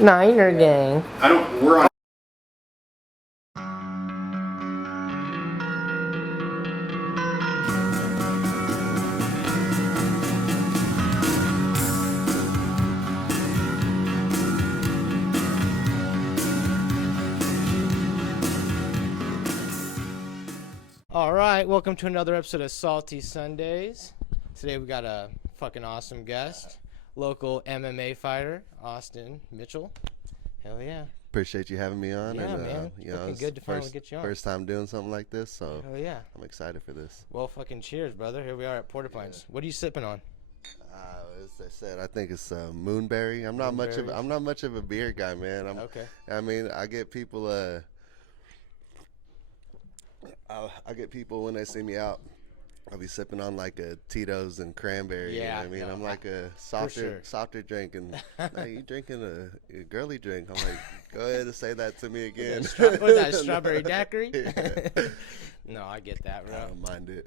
Niner gang. I don't. We're on. All right, welcome to another episode of Salty Sundays. Today we got a fucking awesome guest, local MMA fighter, Austin Mitchell. Hell yeah. Appreciate you having me on. Yeah, and, man. You know, Looking it's good to finally get you on. First time doing something like this, so Hell yeah. I'm excited for this. Well, fucking cheers, brother. Here we are at Porta Pines. What are you sipping on? As I said, I think it's Moonberry. I'm not much of a beer guy, man. Okay. I mean, I get people. I get people when they see me out. I'll be sipping on like a Tito's and cranberry. Yeah, you know what I mean, no, I'm like a softer drink, and hey, you drinking a girly drink? I'm like, go ahead and say that to me again. What is that, strawberry daiquiri? Yeah. No, I get that, bro. I don't mind it.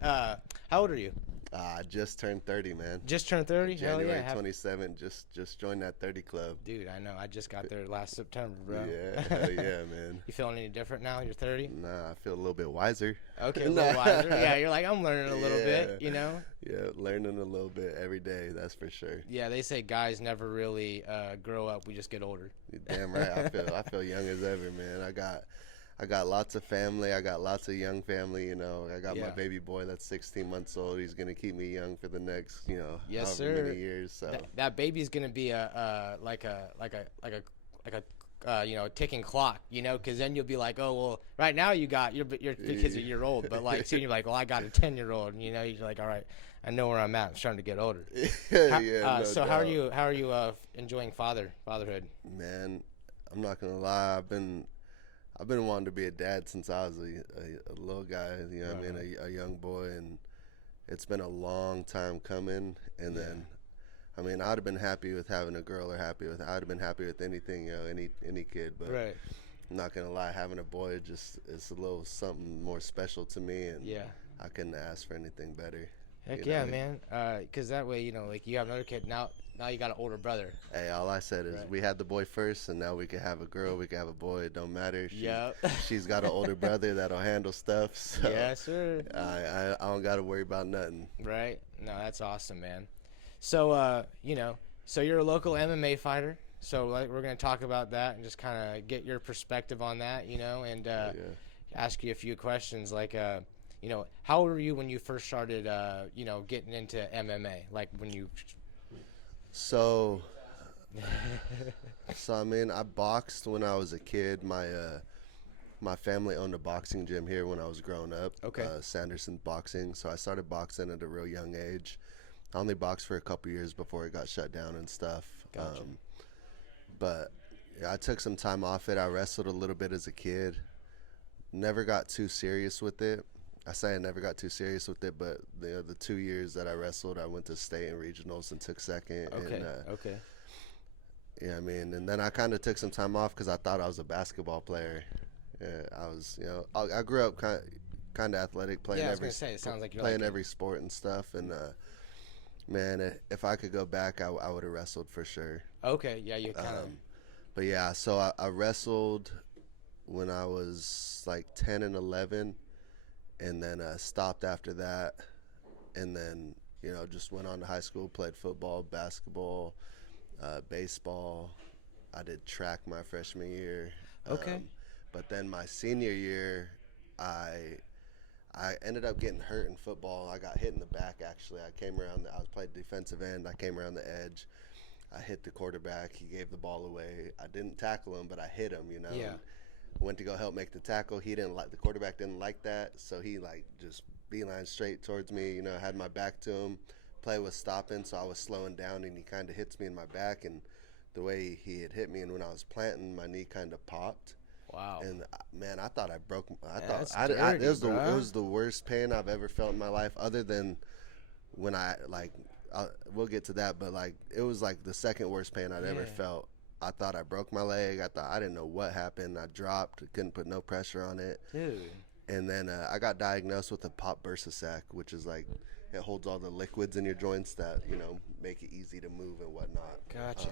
How old are you? I just turned 30, man. Just turned 30? Hell January yeah. 27th. Just joined that 30 club. Dude, I know. I just got there last September, bro. Yeah, hell yeah, man. You feeling any different now? You're 30? Nah, I feel a little bit wiser. Okay, a little wiser. Yeah, you're like, I'm learning a little bit, Yeah. you know? Yeah, learning a little bit every day. That's for sure. Yeah, they say guys never really grow up. We just get older. You're damn right. I feel young as ever, man. I got lots of family. I got lots of young family. You know, I got my baby boy that's 16 months old. He's gonna keep me young for the next, Yes, however sir. many years. So That baby's gonna be a ticking clock, you know, because then you'll be like, oh well, right now you got your kid's a year old, but like soon you're like, well, I got a 10-year-old, and you know, you're like, all right, I know where I'm at. I'm starting to get older. So how are you enjoying fatherhood? Man, I'm not gonna lie. I've been wanting to be a dad since I was a little guy, you know what I mean, a young boy, and it's been a long time coming. And then, I mean, I'd have been happy with having a girl, I'd have been happy with anything, you know, any kid. But I'm not gonna lie, having a boy it's a little something more special to me, and I couldn't ask for anything better. Heck yeah, man. Because that way, you know, like you have another kid now you got an older brother. Hey, all I said is we had the boy first, and now we can have a girl, we can have a boy. It don't matter. She's got an older brother that'll handle stuff. So yes, sir. I don't got to worry about nothing. Right. No, that's awesome, man. So, so you're a local MMA fighter. So we're going to talk about that and just kind of get your perspective on that, you know, and ask you a few questions like, how old were you when you first started, getting into MMA? Like when you... So I mean, I boxed when I was a kid. My family owned a boxing gym here when I was growing up. Okay. Sanderson Boxing. So I started boxing at a real young age. I only boxed for a couple years before it got shut down and stuff. Gotcha. But I took some time off it. I wrestled a little bit as a kid. Never got too serious with it. I say I never got too serious with it, but the 2 years that I wrestled, I went to state and regionals and took second. Okay. And, yeah, I mean, and then I kind of took some time off because I thought I was a basketball player. Yeah, I was, I grew up kind of athletic, playing it sounds like you're playing like every sport and stuff. And man, if I could go back, I would have wrestled for sure. Okay, yeah, you kind of. But yeah, so I wrestled when I was like 10 and 11. And then stopped after that, and then just went on to high school, played football, basketball, baseball. I did track my freshman year. Okay. But then my senior year, I ended up getting hurt in football. I got hit in the back, actually. I was playing defensive end. I came around the edge. I hit the quarterback. He gave the ball away. I didn't tackle him, but I hit him, Yeah. Went to go help make the tackle. The quarterback didn't like that, so he just beeline straight towards me. Had my back to him. Play was stopping, so I was slowing down, and he kind of hits me in my back. And the way he had hit me, and when I was planting, my knee kind of popped. Wow. And man, I thought I broke. It was the worst pain I've ever felt in my life, other than when we'll get to that, but it was like the second worst pain I'd ever felt. I thought I broke my leg. I didn't know what happened. I dropped. Couldn't put no pressure on it. Dude. And then I got diagnosed with a pop bursa sac, which is like it holds all the liquids in your joints that make it easy to move and whatnot. Gotcha.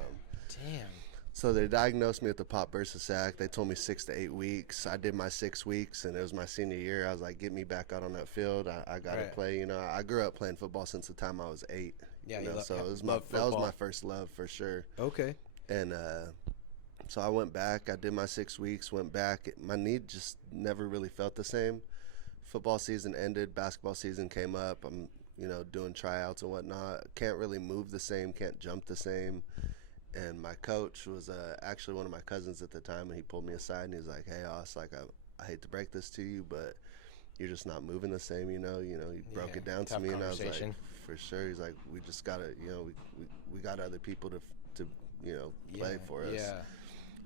Damn. So they diagnosed me with the pop bursa sac. They told me 6 to 8 weeks. I did my 6 weeks, and it was my senior year. I was like, get me back out on that field. I got to play. You know, I grew up playing football since the time I was 8. Yeah, you know, so it was that was my first love for sure. Okay. And so I went back. I did my 6 weeks, went back. My knee just never really felt the same. Football season ended. Basketball season came up. I'm, you know, doing tryouts and whatnot. Can't really move the same. Can't jump the same. And my coach was actually one of my cousins at the time, and he pulled me aside and he's like, "Hey, Oss, like I hate to break this to you, but you're just not moving the same, you know." He broke it down to me, and I was like, "For sure." He's like, "We just gotta, you know, we got other people to you know, play for us." Yeah.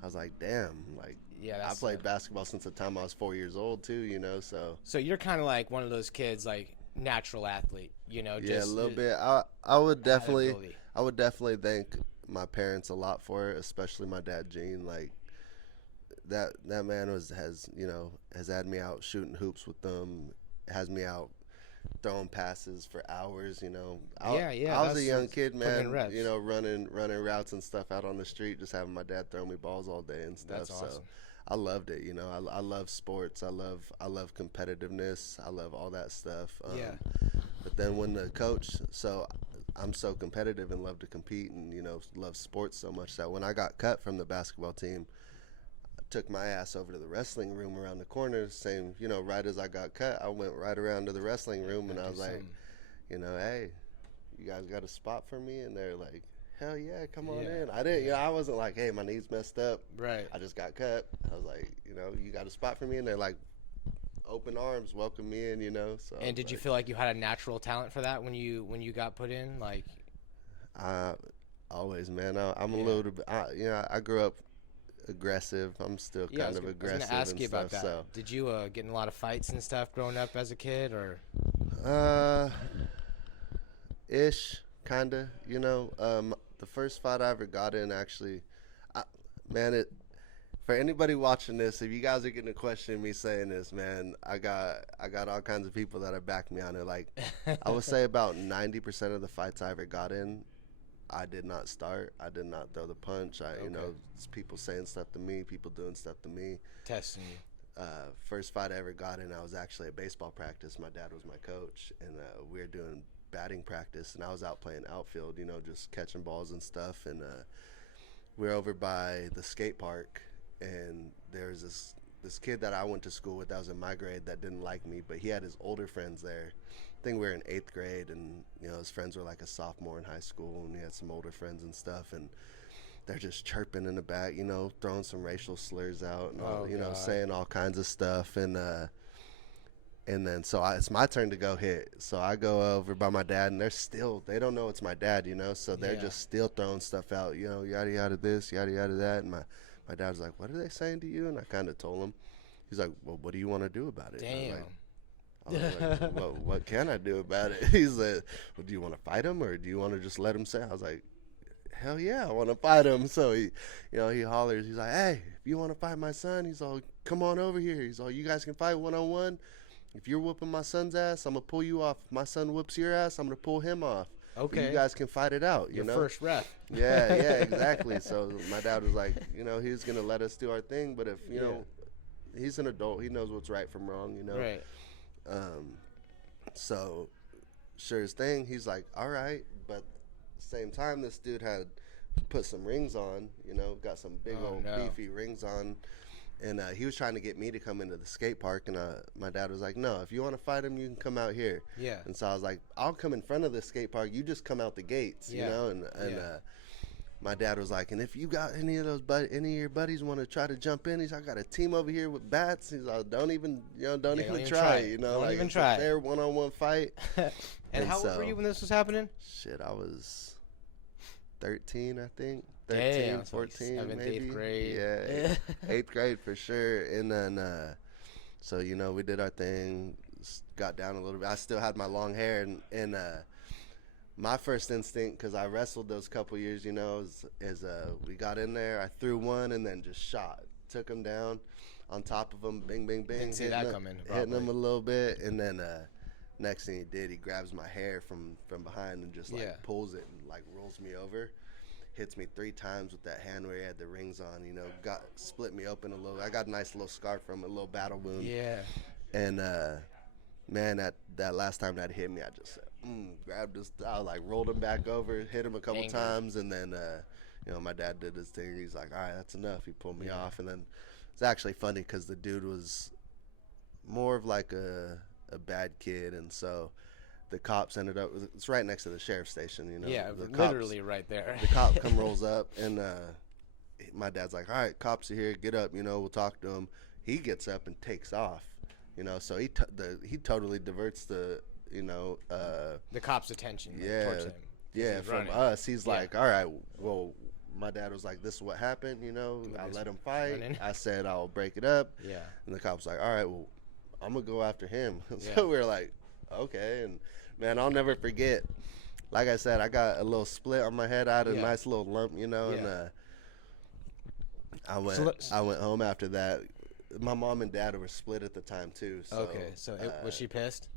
I was like, "Damn!" Like, I played basketball since the time I was 4 years old too, you know. So you're kind of like one of those kids, like natural athlete, you know. Yeah, a little bit. I would definitely thank my parents a lot for it, especially my dad Gene. Like that man has had me out shooting hoops with them, has me out throwing passes for hours, you know. I was a young kid, man, you know, running routes and stuff out on the street, just having my dad throw me balls all day and stuff. That's awesome. So I loved it, you know. I love sports. I love competitiveness. I love all that stuff. But then when the coach, so I'm so competitive and love to compete and, you know, love sports so much that when I got cut from the basketball team, I took my ass over to the wrestling room around the corner. Same, you know, right as I got cut, I went right around to the wrestling room and I was like, you know, "Hey, you guys got a spot for me?" And they're like, "Hell yeah, come on in." I didn't, you know, I wasn't like, "Hey, my knee's messed up. Right. I just got cut." I was like, you know, "You got a spot for me?" And they're like, open arms, welcome me in, you know. So. And did you feel like you had a natural talent for that when you got put in, like? Always, man. I'm a little bit. You know, I grew up aggressive. I'm still kind of aggressive. I was gonna ask you about that. So. Did you get in a lot of fights and stuff growing up as a kid, or? Ish, kinda. You know, the first fight I ever got in, actually, for anybody watching this, if you guys are getting a question me saying this, man, I got all kinds of people that are backing me on it. Like, I would say about 90% of the fights I ever got in, I did not start. I did not throw the punch. You know, it's people saying stuff to me, people doing stuff to me. Testing you. First fight I ever got in, I was actually at baseball practice. My dad was my coach, and we were doing batting practice, and I was out playing outfield, you know, just catching balls and stuff. And we were over by the skate park, and there was this kid that I went to school with that was in my grade that didn't like me, but he had his older friends there. I think we were in 8th grade, and, you know, his friends were like a sophomore in high school, and he had some older friends and stuff, and they're just chirping in the back, you know, throwing some racial slurs out and all, you know, saying all kinds of stuff. And then so it's my turn to go hit. So I go over by my dad, and they don't know it's my dad, you know, so they're just still throwing stuff out, you know, yada yada this, yada yada that. And my dad was like, "What are they saying to you?" And I kind of told him. He's like, "Well, what do you want to do about it?" Damn. I was like, "Well, what can I do about it?" He's like, "Well, do you want to fight him, or do you want to just let him say?" I was like, "Hell yeah, I want to fight him." So he, you know, he hollers. He's like, "Hey, if you want to fight my son," he's all, "come on over here." He's all, "You guys can fight one-on-one. If you're whooping my son's ass, I'm gonna pull you off. If my son whoops your ass, I'm gonna pull him off. Okay. You guys can fight it out, you know?" Your first rep. Yeah, exactly. So my dad was like, you know, he was going to let us do our thing, but if, you know, he's an adult, he knows what's right from wrong, you know? Right. So, sure as thing, he's like, all right, but at the same time, this dude had put some rings on, you know, got some big beefy rings on, and he was trying to get me to come into the skate park, and my dad was like, "No, if you want to fight him, you can come out here." Yeah. And so I was like, "I'll come in front of the skate park. You just come out the gates," you know. And my dad was like, "And if you got any of your buddies want to try to jump in, he's like, I got a team over here with bats. He's like, don't even try. You know, don't like, even try. It's a fair one-on-one fight." And how old were you when this was happening? Shit, I was 13, I think. 13, 14, like 7th, maybe. 8th grade. Yeah, 8th grade for sure. And then, so, you know, we did our thing, got down a little bit. I still had my long hair, and my first instinct, because I wrestled those couple years, you know, is we got in there, I threw one, and then just shot. Took him down on top of him, bing, bing, bing. Didn't see that coming. Hitting him a little bit, and then next thing he did, he grabs my hair from behind and just, like, pulls it and, like, rolls me over. hits me 3 times with that hand where he had the rings on. You know, split me open a little. I got a nice little scar from a little battle wound. Yeah. And man, that last time that hit me, I just grabbed his. I like rolled him back over, hit him a couple times, and then you know, my dad did his thing. He's like, all right, that's enough. He pulled me off, and then it's actually funny because the dude was more of like a bad kid, and so the cops ended up. It's right next to the sheriff's station, you know. Yeah, the literally cops, right there. The cop rolls up, and my dad's like, all right, cops are here. Get up, you know. We'll talk to him. He gets up and takes off, you know. So he totally diverts the, you know, the cops' attention towards him. Yeah, from us. He's like, all right, well, my dad was like, this is what happened, you know. I let him fight. I said I'll break it up. Yeah. And the cop's like, all right, well, I'm going to go after him. So we were like, okay. And, man, I'll never forget. Like I said, I got a little split on my head. I had a nice little lump, you know. And I went home after that. My mom and dad were split at the time, too. So, okay. So was she pissed?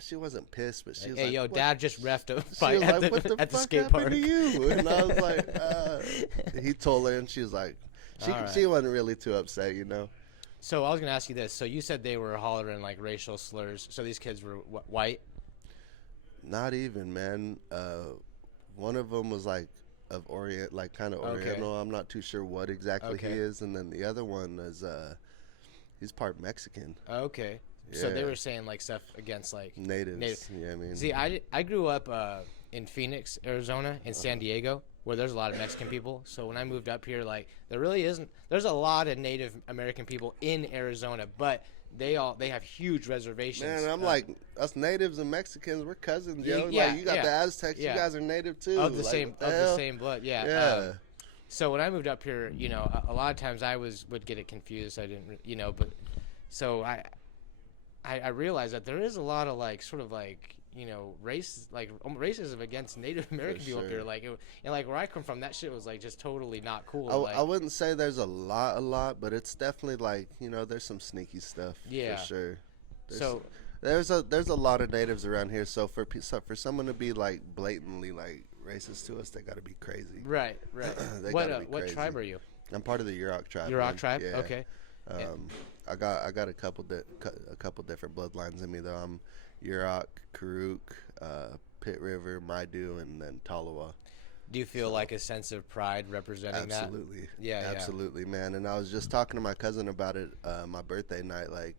She wasn't pissed, but she was hey, like, yo, what? Dad just reffed a fight at the skate park. To you? And I was like, he told her, and she was like, she wasn't really too upset, you know. So I was going to ask you this. So you said they were hollering like racial slurs. So these kids were white? Not even, man. One of them was like of kind of Oriental. I'm not too sure what exactly he is. And then the other one is, he's part Mexican. Okay. Yeah. So they were saying like stuff against like natives. Yeah, I mean. See, I grew up in Phoenix, Arizona, and San Diego, where there's a lot of Mexican people. So when I moved up here, like there really isn't. There's a lot of Native American people in Arizona, but they have huge reservations. Man, I'm like, us natives and Mexicans, we're cousins, yo. Yeah, like you got the Aztecs, you guys are native too. Of the same blood, yeah. Yeah. So when I moved up here, you know, a lot of times I would get it confused. I didn't, you know, but so I realized that there is a lot of like sort of like, you know, racism against Native American people up here. Like, and like where I come from, that shit was like just totally not cool. I wouldn't say there's a lot, but it's definitely like, you know, there's some sneaky stuff. Yeah, for sure. There's a lot of natives around here. So for someone to be like blatantly like racist to us, they got to be crazy. Right. What tribe are you? I'm part of the Yurok tribe. Yurok tribe. Yeah. Okay. I got a couple different bloodlines in me though. I'm Yurok, Karuk, Pit River, Maidu, and then Tolowa. Do you feel like a sense of pride representing that? Absolutely. Yeah, absolutely, man. And I was just talking to my cousin about it my birthday night, like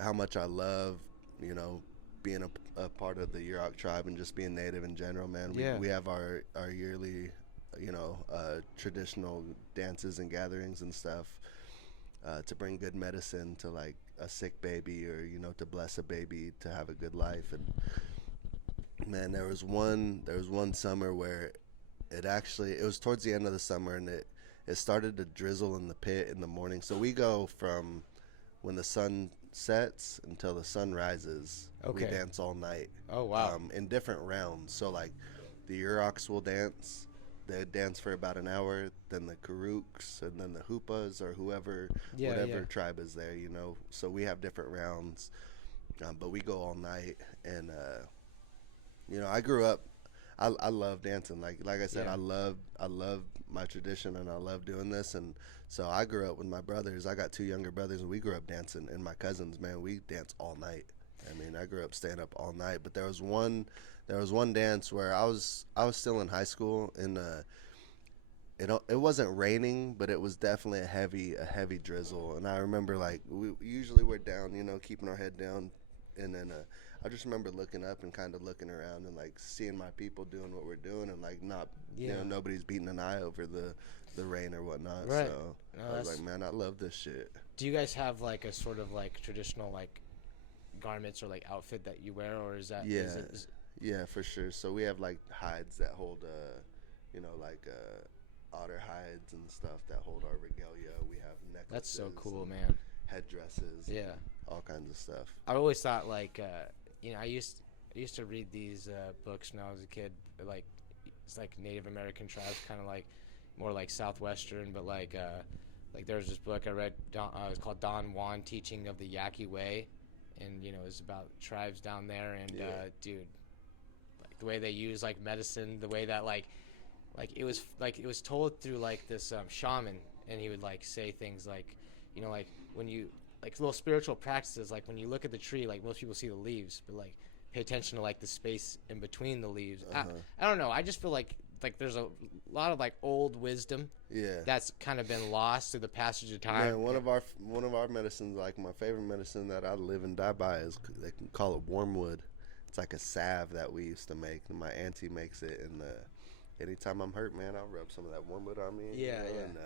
how much I love, you know, being a part of the Yurok tribe and just being Native in general, man. We have our yearly, you know, traditional dances and gatherings and stuff. To bring good medicine to like a sick baby, or you know, to bless a baby to have a good life. And man, there was one summer where it was towards the end of the summer, and it started to drizzle in the pit in the morning. So we go from when the sun sets until the sun rises. Okay. We dance all night. Oh wow. In different rounds. So like the Yuroks will dance. They dance for about an hour, then the Karuks, and then the Hoopas, or whatever tribe is there, you know. So we have different rounds, but we go all night. And you know, I grew up. I love dancing. Like I said, I love my tradition, and I love doing this. And so I grew up with my brothers. I got 2 younger brothers, and we grew up dancing. And my cousins, man, we dance all night. I mean, I grew up staying up all night. But there was one dance where I was still in high school, and it wasn't raining, but it was definitely a heavy drizzle. And I remember like we're down, you know, keeping our head down, and then I just remember looking up and kind of looking around and like seeing my people doing what we're doing, and like you know, nobody's beating an eye over the rain or whatnot. Right. So I was like, man, I love this shit. Do you guys have like a sort of like traditional like garments or like outfit that you wear, or is that Yeah, for sure. So we have like hides that hold you know, like otter hides and stuff that hold our regalia. We have necklaces. That's so cool, man. Headdresses. Yeah. All kinds of stuff. I always thought like you know, I used to read these books when I was a kid, like it's like Native American tribes, kind of like more like Southwestern, but like there was this book I read, it was called Don Juan Teaching of the Yaqui Way, and you know, it was about tribes down there, and dude, like the way they use like medicine, the way that like like it was told through like this shaman, and he would like say things like, you know, like when you like little spiritual practices, like when you look at the tree, like most people see the leaves, but like pay attention to like the space in between the leaves. I don't know. I just feel like there's a lot of like old wisdom that's kind of been lost through the passage of time. Man, one of our medicines, like my favorite medicine that I live and die by, is they can call it wormwood. It's like a salve that we used to make. And my auntie makes it, and anytime I'm hurt, man, I'll rub some of that wormwood on me. And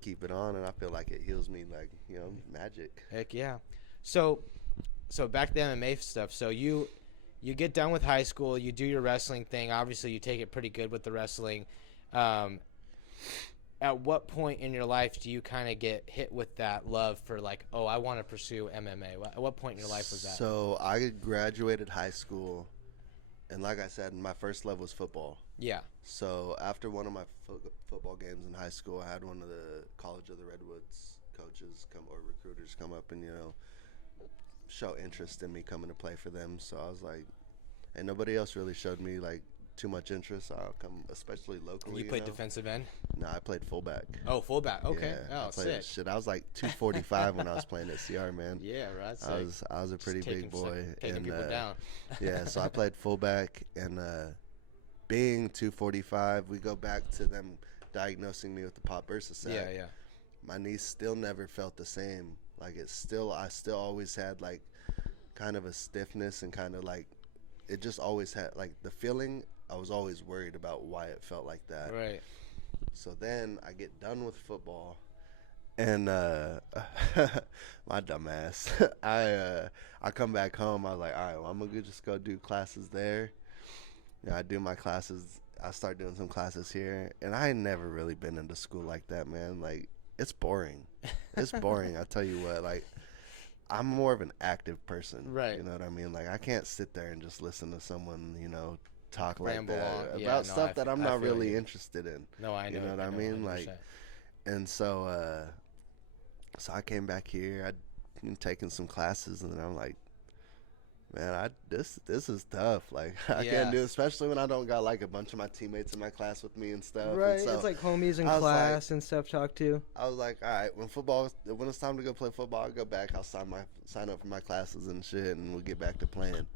keep it on, and I feel like it heals me like, you know, magic. Heck yeah. So back to the MMA stuff. So you get done with high school, you do your wrestling thing. Obviously, you take it pretty good with the wrestling. At what point in your life do you kind of get hit with that love for like, oh, I want to pursue MMA? At what point in your life was that? So I graduated high school, and like I said, my first love was football. Yeah. So after one of my football games in high school, I had one of the College of the Redwoods coaches or recruiters come up and, you know, show interest in me coming to play for them. So I was like, and nobody else really showed me like too much interest. So I'll come, especially locally. You played defensive end? No, I played fullback. Oh, fullback. Okay. Yeah, oh, sick. Shit, I was like 245 when I was playing at CR, man. Yeah, right. I was a pretty big boy. Taking people down. Yeah, so I played fullback, and being 245, we go back to them diagnosing me with the pop bursa sac. Yeah. My knee still never felt the same. Like I still always had like kind of a stiffness, and kind of like it just always had like the feeling. I was always worried about why it felt like that. Right. So then I get done with football, and my dumb ass, I come back home. I was like, all right, well, I'm gonna just go do classes there. You know, I do my classes. I start doing some classes here, and I ain't never really been into school like that, man. Like, it's boring. It's boring. I tell you what, like, I'm more of an active person. Right. You know what I mean? Like, I can't sit there and just listen to someone, you know, talk Ramble like that on. about stuff that I'm not really interested in. No, I know. You know what I mean? 100%. Like, and so I came back here. I'd been taking some classes, and then I'm like, man, this is tough. Like, I can't do it, especially when I don't got like a bunch of my teammates in my class with me and stuff. Right, and so it's like homies in class and stuff talk to. I was like, all right, when it's time to go play football, I'll go back. I'll sign up for my classes and shit, and we'll get back to playing.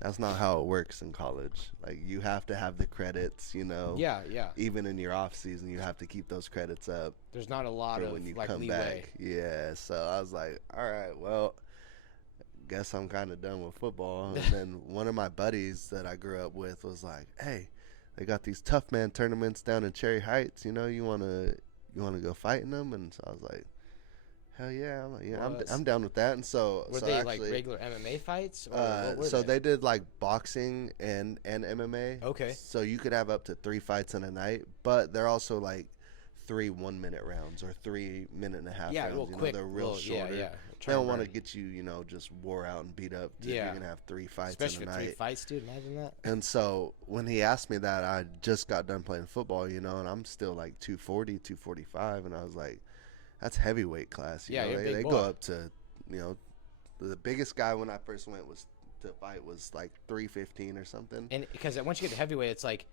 That's not how it works in college. Like, you have to have the credits, you know. Yeah. Even in your off season, you have to keep those credits up. There's not a lot of when you like come leeway. Back. Yeah, so I was like, all right, well, guess I'm kind of done with football. And then one of my buddies that I grew up with was like, hey, they got these tough man tournaments down in Cherry Heights, you know, you want to go fight in them? And so I was like, hell yeah, I'm down with that. And so were they actually, like regular MMA fights, or what were they did like boxing and MMA. Okay, so you could have up to 3 fights in a night, but they're also like 3 1-minute rounds or 3 minute and a half rounds. Real quick. They're real shorter. Yeah. They don't want to get you, you know, just wore out and beat up. You're going to have 3 fights especially in a night. Especially 3 fights, dude. Imagine that. And so when he asked me that, I just got done playing football, you know, and I'm still like 240, 245. And I was like, that's heavyweight class. You know? They go up to, you know, the biggest guy when I first went to fight was like 315 or something. And because once you get to heavyweight, it's like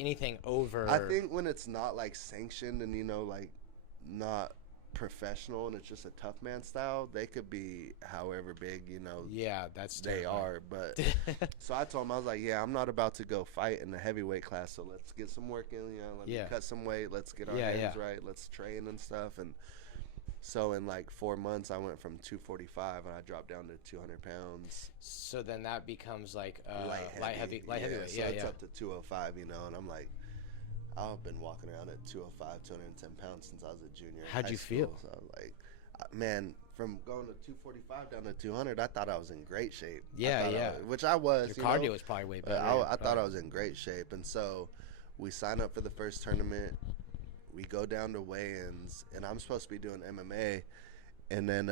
anything over. I think when it's not like sanctioned and, you know, like not professional and it's just a tough man style, they could be however big, you know. Yeah, that's they are. But so I told him, I was like, yeah, I'm not about to go fight in the heavyweight class, so let's get some work in, you know, let me cut some weight, let's get our hands right, let's train and stuff. And so in like 4 months, I went from 245 and I dropped down to 200 pounds. So then that becomes like light heavyweight. So it's up to 205, you know, and I'm like, I've been walking around at 205, 210 pounds since I was a junior. How'd you feel? So I was like, man, from going to 245 down to 200, I thought I was in great shape. Which I was. Your cardio was probably way better. I thought I was in great shape. And so we signed up for the first tournament. We go down to weigh-ins, and I'm supposed to be doing MMA. And then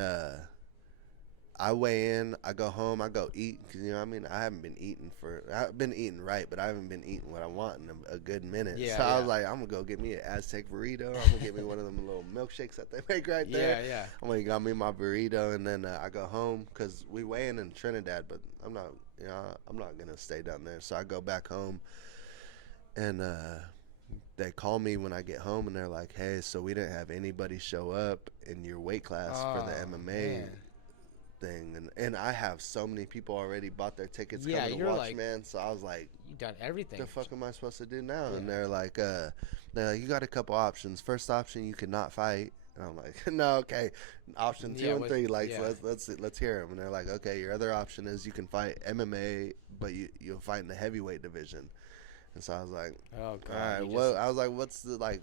I weigh in, I go home, I go eat, because, you know what I mean? I've been eating right, but I haven't been eating what I want in a good minute. So I was like, I'm going to go get me an Aztec burrito. I'm going to get me one of them little milkshakes that they make right there. Yeah. I'm going to get me my burrito, and then I go home, because we weigh in Trinidad, but I'm not going to stay down there. So I go back home, and they call me when I get home and they're like, hey, so we didn't have anybody show up in your weight class for the MMA thing. And I have so many people already bought their tickets coming to watch, like, man. So I was like, you done everything. What the fuck am I supposed to do now? And they're like, you got a couple options. First option, you could not fight. And I'm like, no, okay. Option 2 and 3, like, let's hear them. And they're like, okay, your other option is you can fight MMA, but you'll fight in the heavyweight division. And so I was like, oh God. All right, well, I was like, what's the, like,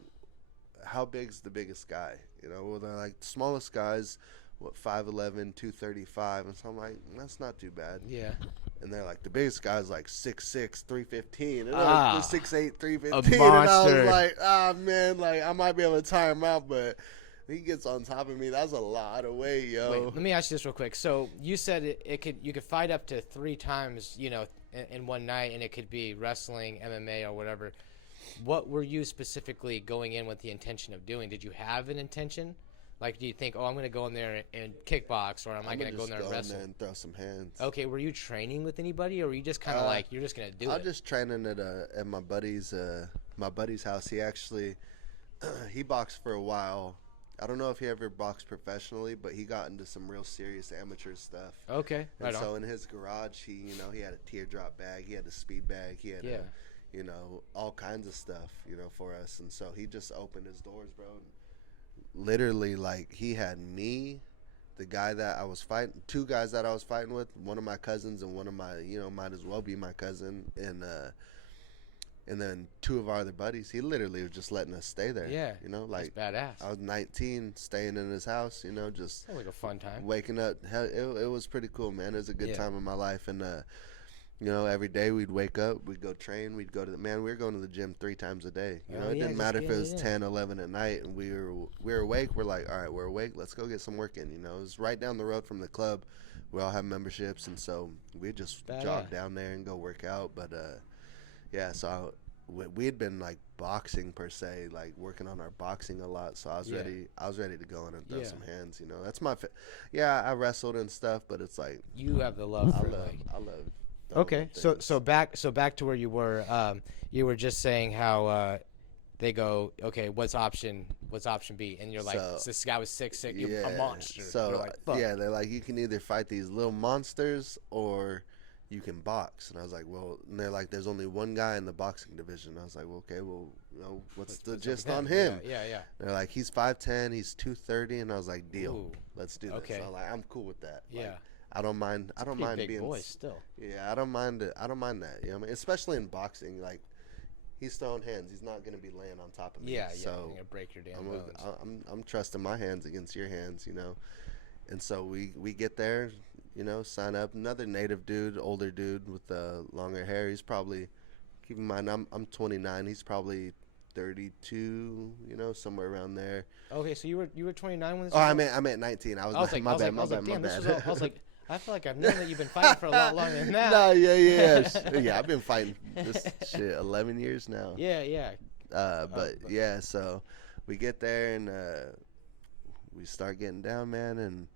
how big's the biggest guy? You know, well, they're like, the smallest guy's, 5'11", 235. And so I'm like, that's not too bad. Yeah. And they're like, the biggest guy's like 6'6", 315. And I was 6'8", 315. A monster. And I was like, man, like, I might be able to tire him out, but he gets on top of me. That's a lot of weight, yo. Wait, let me ask you this real quick. So you said you could fight up to 3 times, you know, in one night, and it could be wrestling, MMA, or whatever. What were you specifically going in with the intention of doing? Did you have an intention? Like, do you think, I'm going to go in there and kickbox, or am I going to go in there and wrestle? And throw some hands. Okay, were you training with anybody, or were you just kind of like, you're just going to do it? I was just training at my buddy's house. He actually, he boxed for a while. I don't know if he ever boxed professionally, but he got into some real serious amateur stuff. Okay, right on. So in his garage, he had a teardrop bag, he had a speed bag, he had all kinds of stuff, for us. And so he just opened his doors, bro. Literally, like, he had me, the guy that I was fighting, 2 guys that I was fighting with, one of my cousins and one of my, might as well be my cousin, and then 2 of our other buddies. He literally was just letting us stay there. Yeah, like, that's badass. I was 19, staying in his house, just sounds like a fun time. Waking up, it was pretty cool, man. It was a good time in my life, and every day we'd wake up, we'd go train, we'd go to we were going to the gym 3 times a day. It didn't matter if it was 10, 11 at night, and we were awake. We're like, all right, we're awake. Let's go get some work in. It was right down the road from the club. We all have memberships, and so we just jog down there and go work out. But so we had been like boxing per se, like working on our boxing a lot. So I was ready. I was ready to go in and throw some hands. That's my I wrestled and stuff, but it's like you have the love for it. I love. Okay, so back to where you were. You were just saying how they go, okay, what's option B? And you're like, this guy was 6'6", you're a monster. So like, fuck. they're like, you can either fight these little monsters or you can box. And I was like, well, and they're like, there's only one guy in the boxing division. I was like, well, okay, well, what's the gist on him? Yeah. They're like, he's 5'10", he's 230, and I was like, deal, let's do this. Okay. So I'm like, I'm cool with that. Yeah. Like, I don't mind. I don't mind big being boy still. Yeah, I don't mind it. I don't mind that. You know what I mean? Especially in boxing, like, he's throwing hands. He's not gonna be laying on top of me. Yeah. So You're gonna break your damn bones. I'm trusting my hands against your hands, And so we get there, sign up. Another native dude, older dude with longer hair. He's probably, keep in mind, I'm 29. He's probably 32, somewhere around there. Okay, so you were 29 when this. Oh, I meant 19. I was my bad. I was like, I feel like I've known that you've been fighting for a lot longer than that. No, yeah. I've been fighting this shit 11 years now. Yeah. So we get there and we start getting down, man, and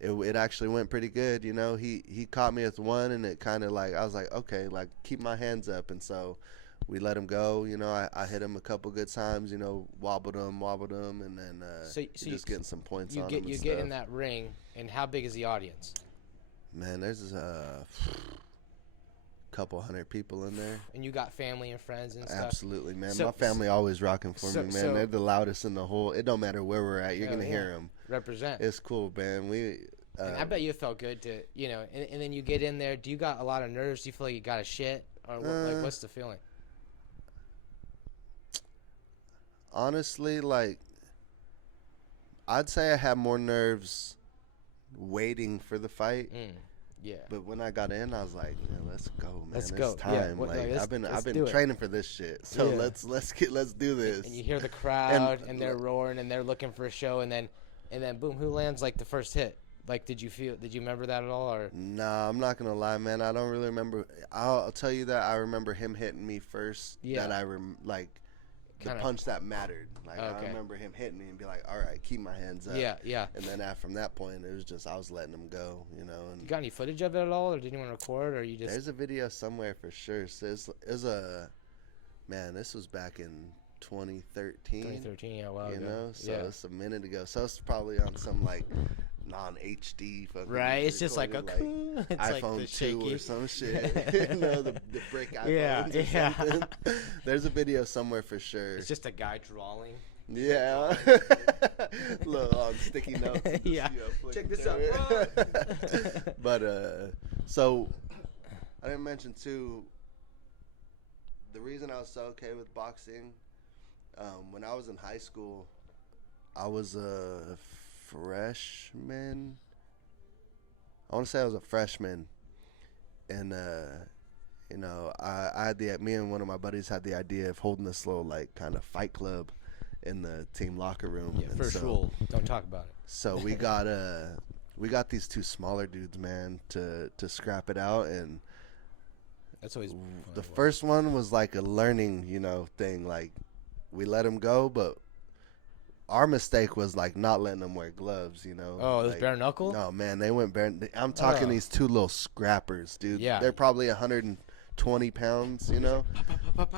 it actually went pretty good. He caught me with one, and it kind of like, I was like, okay, like, keep my hands up, and so we let him go. I hit him a couple good times, wobbled him, and then just getting some points on him. You get in that ring, and how big is the audience? Man, there's a couple hundred people in there. And you got family and friends and stuff? Absolutely, man. My family always rocking for me, man. They're the loudest in the whole. It don't matter where we're at. You're going to hear them. Represent. It's cool, man. And I bet you it felt good to, and then you get in there. Do you got a lot of nerves? Do you feel like you got a shit? Or what's the feeling? Honestly, like, I'd say I had more nerves waiting for the fight. Yeah. But when I got in, I was like, let's go, man. Let's it's go. time. Yeah. I've been training for this shit. So let's do this. And you hear the crowd and they're roaring and they're looking for a show, and then boom, who lands like the first hit? Like, did you remember that at all? Or Nah, I'm not gonna lie, man. I don't really remember. I'll tell you that I remember him hitting me first. Yeah. That the punch that mattered. Like, I remember him hitting me and be like, all right, keep my hands up. Yeah. And then from that point, it was just, I was letting him go, And you got any footage of it at all, or did anyone record, or you just? There's a video somewhere for sure. So it was man, this was back in 2013. 2013, yeah, wow. You know, so yeah. it's a minute ago. So it's probably on some like non-HD fucking Right, it's just like a it's iPhone like 2 shaky. or some shit. You know, the brick iPhones Yeah, or something. There's a video somewhere for sure. It's just a guy drawing. Yeah. Look, on sticky notes. Yeah. Check this out. But so I didn't mention too. The reason I was so okay with boxing, when I was in high school, I was a freshman. I want to say I was a freshman, and you know, I had me and one of my buddies had the idea of holding this little like kind of fight club in the team locker room. Yeah, first rule, don't talk about it. So we got these two smaller dudes, man, to scrap it out, and that's always the first one was like a learning, you know, thing. Like we let him go, but our mistake was like not letting them wear gloves, you know. Oh, it was like, bare knuckle? No, man, they went bare. I'm talking these two little scrappers, dude. Yeah, they're probably 120 pounds, you know.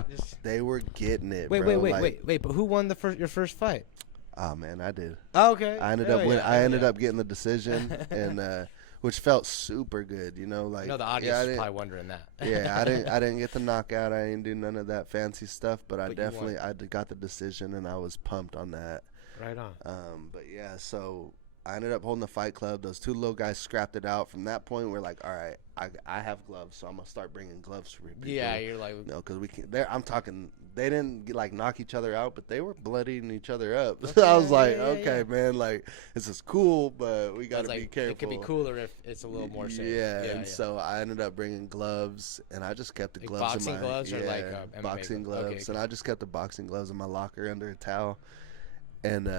Just... They were getting it. Wait, bro. wait. But who won your first fight? Oh man, I did. Oh, okay. I ended up getting the decision, and which felt super good, you know. Like, no, the audience is probably wondering that. Yeah, I didn't get the knockout. I didn't do none of that fancy stuff, but I definitely got the decision, and I was pumped on that. Right on. But yeah, so I ended up holding the fight club. Those two little guys scrapped it out. From that point, we're like, all right, I have gloves, so I'm gonna start bringing gloves for people. Yeah, you're like, no, because we can. I'm talking. They didn't like knock each other out, but they were bloodying each other up. Okay, so I was like, okay, man, like this is cool, but we gotta be careful. It could be cooler if it's a little more safe. Yeah, so I ended up bringing gloves, and I just kept the like gloves boxing in my gloves or like MMA boxing gloves, okay. And I just kept the boxing gloves in my locker under a towel, and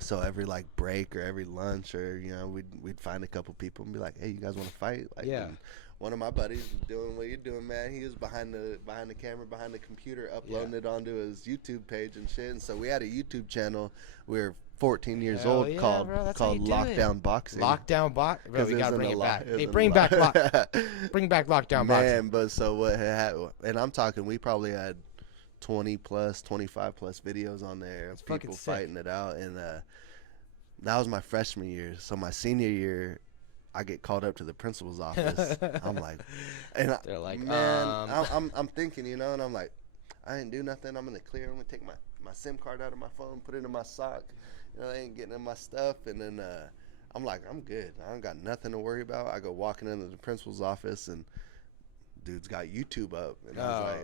so every like break or every lunch or you know we'd find a couple people and be like, hey, you guys want to fight? Like, yeah. One of my buddies was doing what you're doing, man. He was behind the camera, behind the computer, uploading it onto his YouTube page and shit. And so we had a YouTube channel. We were 14 years old called Lockdown Boxing. Lockdown Boxing. Bro, we gotta bring it back. Hey, bring back Lockdown Boxing. Man, but so what happened? And I'm talking, we probably had 20 plus, 25 plus videos on there of people fighting it out. And that was my freshman year. So my senior year, I get called up to the principal's office. I'm like, and they're like, man, I'm thinking, you know, and I'm like, I didn't do nothing. I'm gonna clear. I'm gonna take my SIM card out of my phone, put it in my sock. You know, I ain't getting in my stuff. And then I'm like, I'm good. I don't got nothing to worry about. I go walking into the principal's office, and dude's got YouTube up, and I was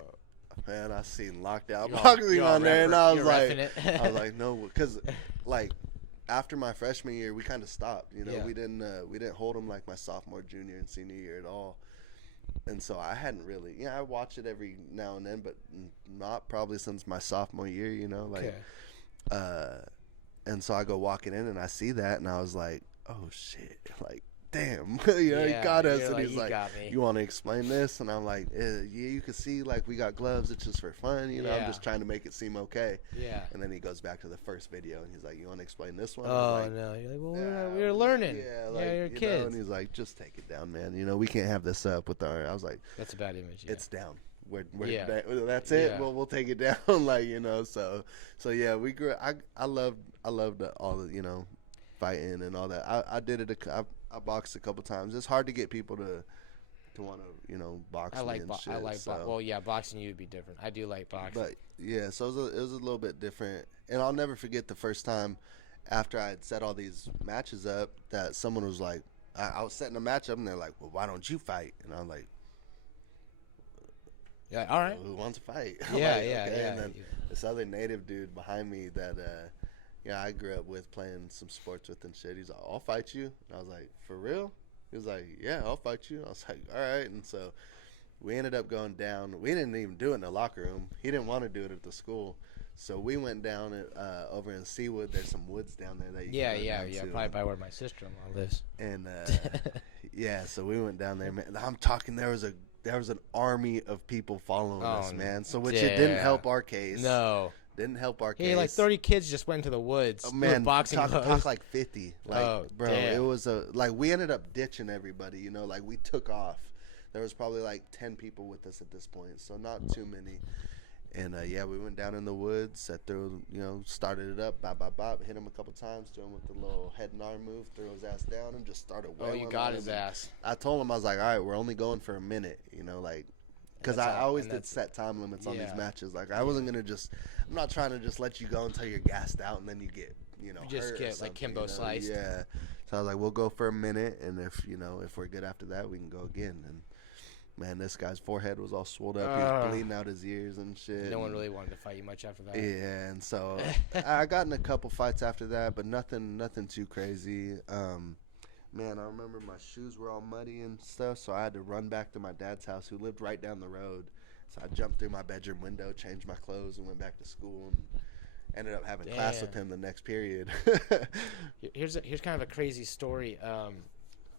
like, man, I seen Lockdown Boxing on there, and I was like, no, because like. After my freshman year, we kind of stopped. You know, we didn't hold them like my sophomore, junior, and senior year at all. And so I hadn't really, I watch it every now and then, but not probably since my sophomore year. You know, like, and so I go walking in and I see that, and I was like, oh shit, like. Damn, you know, he got us, and he's like, you want to explain this? And I'm like, yeah, you can see, like, we got gloves, it's just for fun, you know, I'm just trying to make it seem okay. Yeah. And then he goes back to the first video, and he's like, you want to explain this one? Oh, like, no, you're like, well, we're learning. Yeah, like, you're kids. know, and he's like, just take it down, man, you know, we can't have this up with our, I was like. That's a bad image, It's down. That's it. Yeah. Well, we'll take it down, like, you know, so yeah, we grew, I loved all the, you know, fighting and all that. I did it, I boxed a couple times. It's hard to get people to want to, you know, box me and shit. Well, yeah, boxing you would be different. I do like boxing. But, yeah, so it was a little bit different. And I'll never forget the first time after I had set all these matches up that someone was like, I was setting a match up, and they're like, well, why don't you fight? And I'm like, yeah, all right. Well, who wants to fight? Yeah, like, yeah, okay. yeah. And then this other native dude behind me that I grew up with, playing some sports with and shit. He's like, I'll fight you. And I was like, for real? He was like, yeah, I'll fight you. I was like, all right. And so we ended up going down. We didn't even do it in the locker room. He didn't want to do it at the school. So we went down over in Seawood. There's some woods down there that you can go down to. Probably by where my sister-in-law lives. And yeah, so we went down there, man. I'm talking, there was an army of people following us, man. So which it didn't help our case. No. Didn't help our case. Hey, like 30 kids just went into the woods. Oh, man, boxing talk like 50. Like, bro, damn. it was like we ended up ditching everybody. You know, like we took off. There was probably like 10 people with us at this point, so not too many. And yeah, we went down in the woods. I threw, started it up, bop, bop, bop, hit him a couple times, threw him with the little head and arm move, threw his ass down, and just started wailing. Oh, you got his ass. I told him, I was like, all right, we're only going for a minute, because I always did set time limits on these matches. Like, I wasn't going to I'm not trying to just let you go until you're gassed out and then you get, you just get like Kimbo sliced. Yeah. So I was like, we'll go for a minute, and if we're good after that, we can go again. And man, this guy's forehead was all swelled up. He was bleeding out his ears and shit. No one really wanted to fight you much after that. Yeah, and so I got in a couple fights after that, but nothing too crazy. Man, I remember my shoes were all muddy and stuff, so I had to run back to my dad's house, who lived right down the road. So I jumped through my bedroom window, changed my clothes, and went back to school, and ended up having class with him the next period. Here's kind of a crazy story.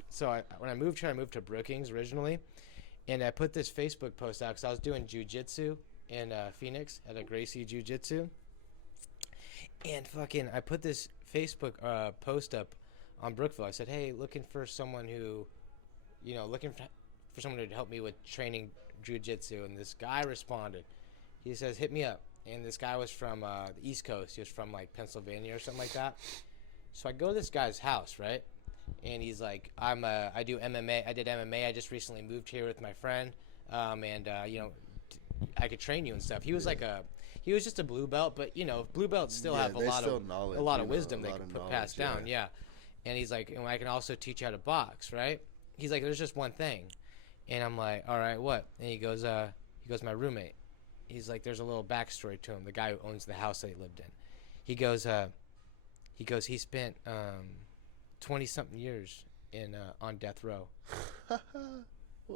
So when I moved here, I moved to Brookings originally. And I put this Facebook post out because I was doing jiu-jitsu in Phoenix at a Gracie Jiu-Jitsu. And I put this Facebook post up on Brookville. I said, hey, looking for someone who, looking for someone to help me with training jiu-jitsu. And this guy responded. He says, hit me up. And this guy was from the East Coast. He was from, like, Pennsylvania or something like that. So I go to this guy's house, right? And he's like, I do MMA. I did MMA. I just recently moved here with my friend, and I could train you and stuff. He was he was just a blue belt, but blue belts still have a lot of wisdom they can pass down. Yeah, and he's like, and I can also teach you how to box, right? He's like, there's just one thing, and I'm like, all right, what? And he goes, my roommate. He's like, there's a little backstory to him. The guy who owns the house that he lived in. He goes, he spent 20-something years on death row.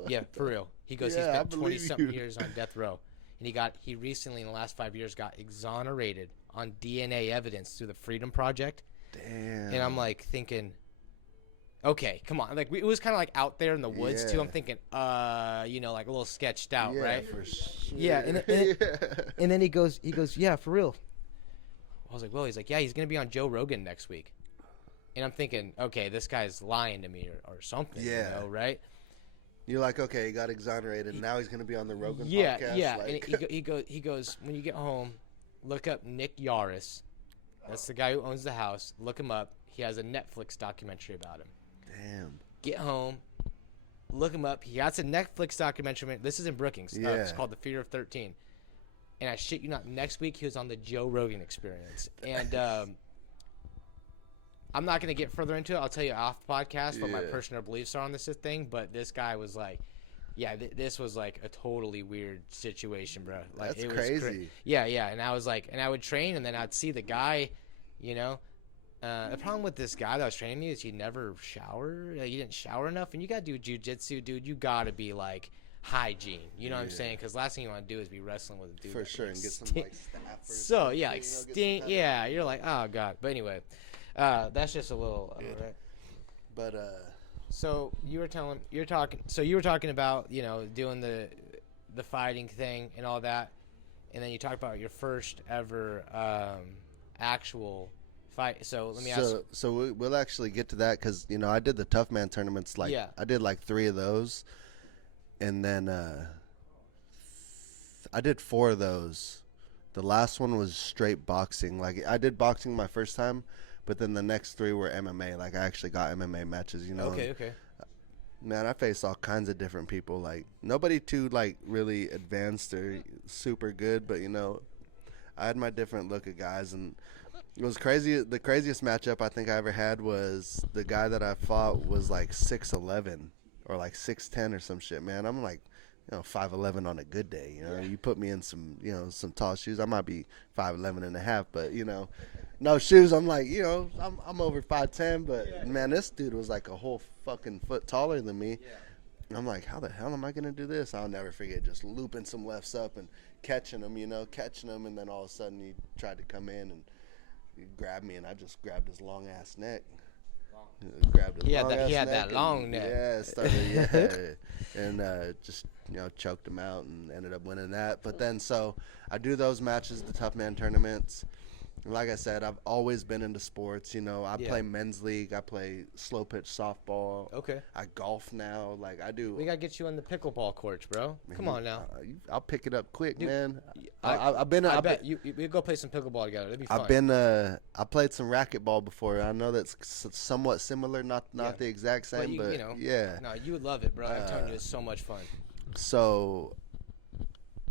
Yeah, for real. He goes, he spent 20-something years on death row. And he recently, in the last 5 years, got exonerated on DNA evidence through the Freedom Project. Damn. And I'm like thinking, okay, come on. Like, it was kind of like out there in the woods, too. I'm thinking, like a little sketched out, right? For sure. Yeah, and then he goes, yeah, for real. I was like, well, he's like, yeah, he's going to be on Joe Rogan next week. And I'm thinking, okay, this guy's lying to me or something, right? You're like, okay, he got exonerated. Now he's going to be on the Rogan podcast. Yeah. Like. And he goes, when you get home, look up Nick Yaris. That's the guy who owns the house. Look him up. He has a Netflix documentary about him. Damn. Get home, look him up. He has a Netflix documentary. This is in Brookings. It's called The Fear of 13. And I shit you not, next week he was on the Joe Rogan Experience. And I'm not going to get further into it. I'll tell you off the podcast what my personal beliefs are on this thing. But this guy was like, this was like a totally weird situation, bro. Like, that's it crazy. Was yeah. And I was like, and I would train, and then I'd see the guy, the problem with this guy that was training me is he never showered. He didn't shower enough. And you got to do jiu-jitsu, dude. You got to be like hygiene. You know what I'm saying? Because last thing you want to do is be wrestling with a dude. For sure. And get some like staph. So, yeah, like stink. Yeah, you're like, oh, God. But anyway. That's just a little, right? But so you were talking about doing the fighting thing and all that, and then you talked about your first ever actual fight. So let me ask. So we'll actually get to that because I did the Tough Man tournaments. I did like 3 of those, and then I did 4 of those. The last one was straight boxing. Like, I did boxing my first time. But then the next 3 were MMA. Like, I actually got MMA matches, Okay. Man, I faced all kinds of different people. Like, nobody too, like, really advanced or super good. But, I had my different look of guys. And it was crazy. The craziest matchup I think I ever had was the guy that I fought was, like, 6'11" or, like, 6'10" or some shit, man. I'm, like, 5'11" on a good day. You put me in some, some tall shoes. I might be 5'11" and a half, but, no shoes. I'm like, I'm over 5'10", but man, this dude was like a whole fucking foot taller than me. I'm like, how the hell am I gonna do this? I'll never forget just looping some lefts up and catching him, and then all of a sudden he tried to come in and he grabbed me, and I just grabbed his long ass neck. Grabbed his long ass neck. He had that long neck. Yeah, started, and just choked him out and ended up winning that. But then so I do those matches, the Tough Man tournaments. Like I said, I've always been into sports. You know, I Yeah. play men's league. I play slow pitch softball. Okay. I golf now. Like I do. We gotta get you on the pickleball courts, bro. Come on now. I'll pick it up quick, Dude, man. I I've been. I bet we go play some pickleball together. It'd be fun. I've been. I played some racquetball before. I know that's somewhat similar, not Yeah. the exact same, but you know, yeah. No, you would love it, bro. I'm telling you, it's so much fun. So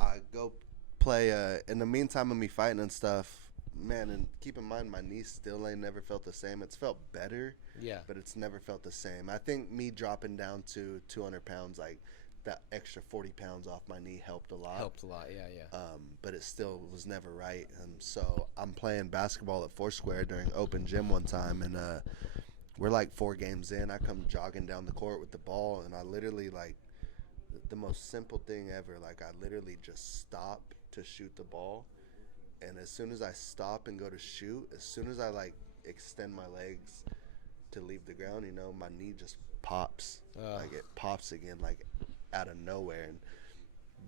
I go play. In the meantime of me fighting and stuff, man, and keep in mind my knee still ain't never felt the same. It's felt better, Yeah. but it's never felt the same. I think me dropping down to 200 pounds, like that extra 40 pounds off my knee helped a lot. Helped a lot, yeah. But it still was never right. And so I'm playing basketball at Foursquare during open gym one time, and we're like 4 games in. I come jogging down the court with the ball, and I literally, like, the most simple thing ever, like, I literally just stop to shoot the ball. And as soon as I stop and go to shoot, as soon as I, like, extend my legs to leave the ground, you know, my knee just pops. Like, it pops again, like, out of nowhere. And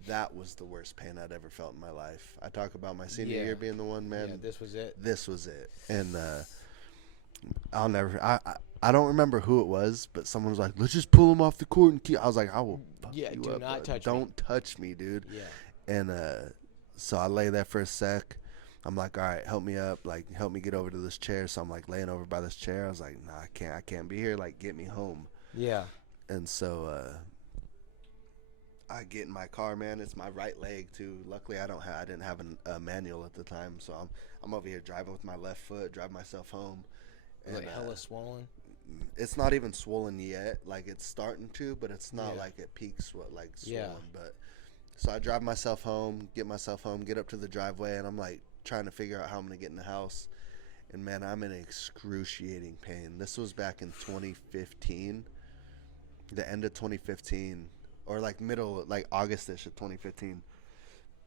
that was the worst pain I'd ever felt in my life. I talk about my senior year being the one, man. Yeah, this was it. This was it. And I'll never. I don't remember who it was, but someone was like, "Let's just pull him off the court and keep." I was like, "I will fuck you do up, not bro. touch Don't touch me, dude." Yeah. And so I lay there for a sec. I'm like, "All right, help me up. Like, help me get over to this chair." So I'm like laying over by this chair. I was like, "Nah, I can't be here. Like, get me home." Yeah. And so I get in my car, man. It's my right leg too. Luckily, I didn't have a manual at the time, so I'm over here driving with my left foot, drive myself home. And, like hella swollen. It's not even swollen yet. Like, it's starting to, but it's not like it peaks like swollen. Yeah. But so I drive myself home, get up to the driveway, and I'm like trying to figure out how I'm gonna get in the house. And man, I'm in excruciating pain. This was back in 2015, the end of 2015, or like middle, like August-ish of 2015.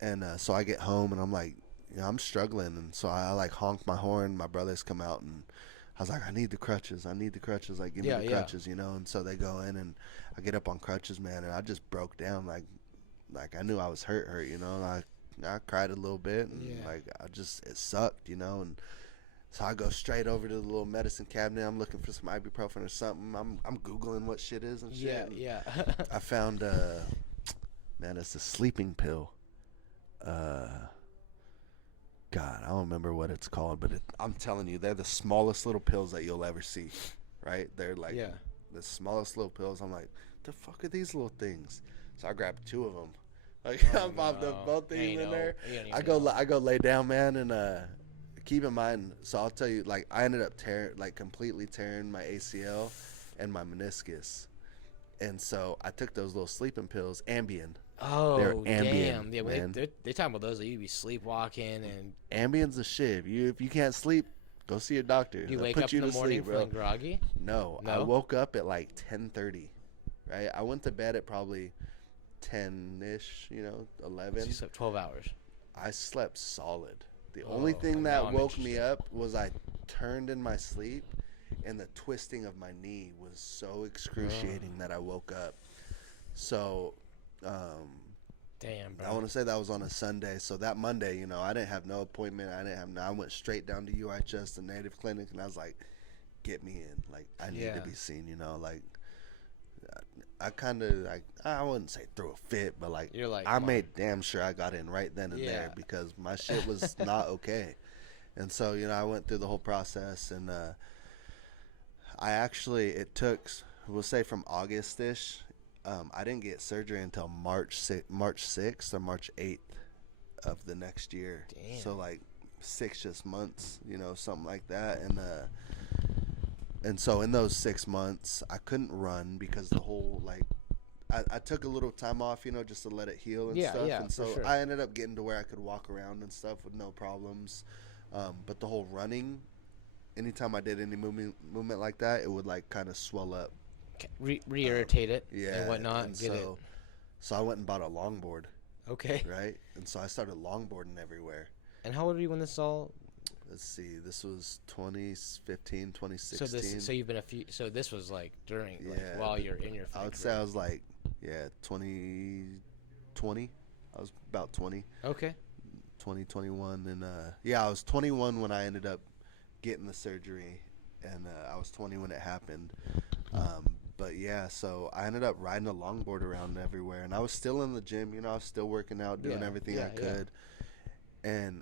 And so I get home and I'm like, you know, I'm struggling, and so I like honk my horn. My brothers come out, and I was like, I need the crutches. Like, give me the crutches, you know. And so they go in, and I get up on crutches, man, and I just broke down. Like I knew I was hurt, you know. I cried a little bit, and like it sucked, you know. And so I go straight over to the little medicine cabinet. I'm looking for some ibuprofen or something. I'm Googling what shit is and shit. Yeah. I found man, it's a sleeping pill. God, I don't remember what it's called, but I'm telling you, they're the smallest little pills that you'll ever see, right? They're like the smallest little pills. I'm like, the fuck are these little things? So I grabbed 2 of them. Like, I popped up both things in there. I go lay down, man, and keep in mind. So I'll tell you, like, I ended up completely tearing my ACL and my meniscus, and so I took those little sleeping pills, Ambien. Oh, Ambien, damn. Yeah, man. they talking about those that you be sleepwalking and. Ambien's the shit. If you can't sleep, go see your doctor. Do you They'll wake put up you in the to morning sleep, bro. feeling groggy? No, I woke up at like 10:30. Right, I went to bed at probably 10-ish, you know, 11. So you slept 12 hours. I slept solid. The only thing that woke me up was I turned in my sleep, and the twisting of my knee was so excruciating that I woke up. So, damn, bro. I want to say that was on a Sunday. So that Monday, you know, I didn't have no appointment. I went straight down to UHS, the Native Clinic, and I was like, get me in. Like, I need to be seen, you know, like. I kind of, like, I wouldn't say threw a fit, but like, You're like, I made damn sure I got in right then and there, because my shit was not okay. And so, you know, I went through the whole process, and it took, we'll say from August-ish, I didn't get surgery until March 6th or March 8th of the next year. Damn. So like 6 just months, you know, something like that. And so in those 6 months, I couldn't run because the whole, like, I took a little time off, you know, just to let it heal and stuff. Yeah, and so for sure. I ended up getting to where I could walk around and stuff with no problems. But the whole running, anytime I did any movement like that, it would like kind of swell up. Re-irritate it and whatnot. And get so I went and bought a longboard. Okay. Right? And so I started longboarding everywhere. And how old were you when this all... Let's see. This was 2015, 2016. So you've been so this was like during, like, while you're in your... I would say I was like, 2020. I was about 20. Okay. 2021, and yeah, I was 21 when I ended up getting the surgery, and I was 20 when it happened. But yeah, so I ended up riding a longboard around everywhere, and I was still in the gym. You know, I was still working out, doing everything I could, and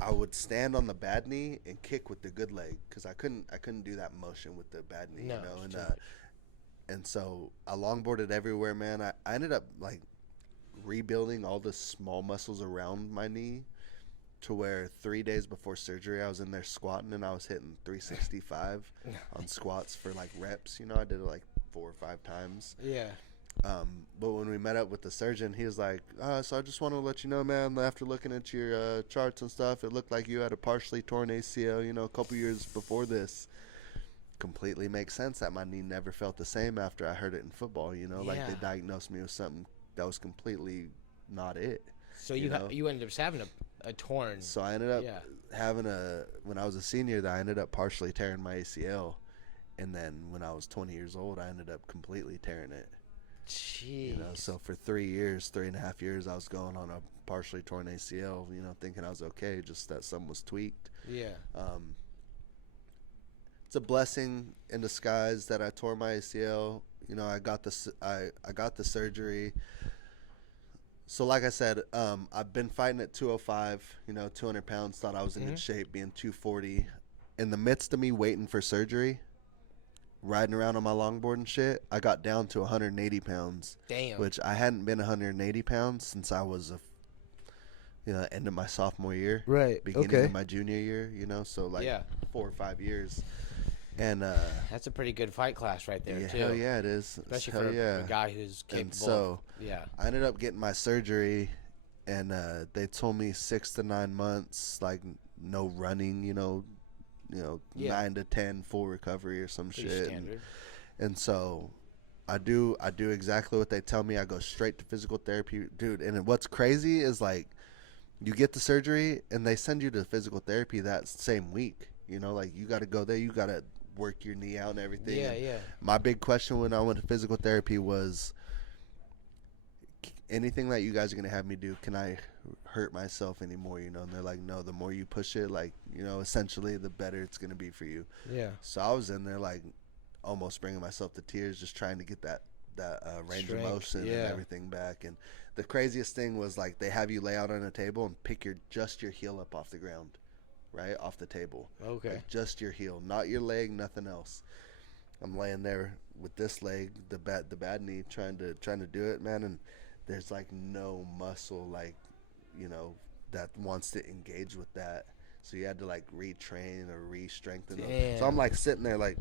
I would stand on the bad knee and kick with the good leg because I couldn't do that motion with the bad knee, you know, and so I longboarded everywhere, man. I ended up like rebuilding all the small muscles around my knee to where 3 days before surgery I was in there squatting and I was hitting 365 on squats for like reps. You know, I did it like 4 or 5 times. Yeah. But when we met up with the surgeon, he was like, so I just want to let you know, man, after looking at your charts and stuff, it looked like you had a partially torn ACL, you know, a couple years before this. Completely makes sense that my knee never felt the same after I hurt it in football, you know, like they diagnosed me with something that was completely not it. So you ended up having a torn. So I ended up having when I was a senior, I ended up partially tearing my ACL. And then when I was 20 years old, I ended up completely tearing it. Jeez. You know, so for 3.5 years, I was going on a partially torn ACL, you know, thinking I was okay, just that something was tweaked. Yeah. It's a blessing in disguise that I tore my ACL. You know, I got the surgery. So like I said, I've been fighting at 205, you know, 200 pounds, thought I was in good shape, being 240. In the midst of me waiting for surgery, riding around on my longboard and shit, I got down to 180 pounds. Damn. Which I hadn't been 180 pounds since I was end of my sophomore year. Right. Beginning of my junior year, you know, so like 4 or 5 years. And that's a pretty good fight class right there, too. Hell yeah, it is. Especially for a guy who's capable. And so I ended up getting my surgery, and they told me 6 to 9 months, like no running, you know, 9 to 10 full recovery or some pretty shit. Standard. And so I do exactly what they tell me. I go straight to physical therapy, dude. And what's crazy is like you get the surgery and they send you to physical therapy that same week. You know, like you got to go there, you got to work your knee out and everything. Yeah, and my big question when I went to physical therapy was, anything that you guys are going to have me do, can I hurt myself anymore, you know? And they're like, no, the more you push it, like, you know, essentially the better it's going to be for you. Yeah. So I was in there like almost bringing myself to tears, just trying to get that range of motion and everything back. And the craziest thing was like they have you lay out on a table and pick just your heel up off the ground, right off the table. Okay. Like just your heel, not your leg, nothing else. I'm laying there with this leg, the bad knee, trying to do it, man, and there's like no muscle, like, you know, that wants to engage with that. So you had to like retrain or re-strengthen them. So I'm like sitting there like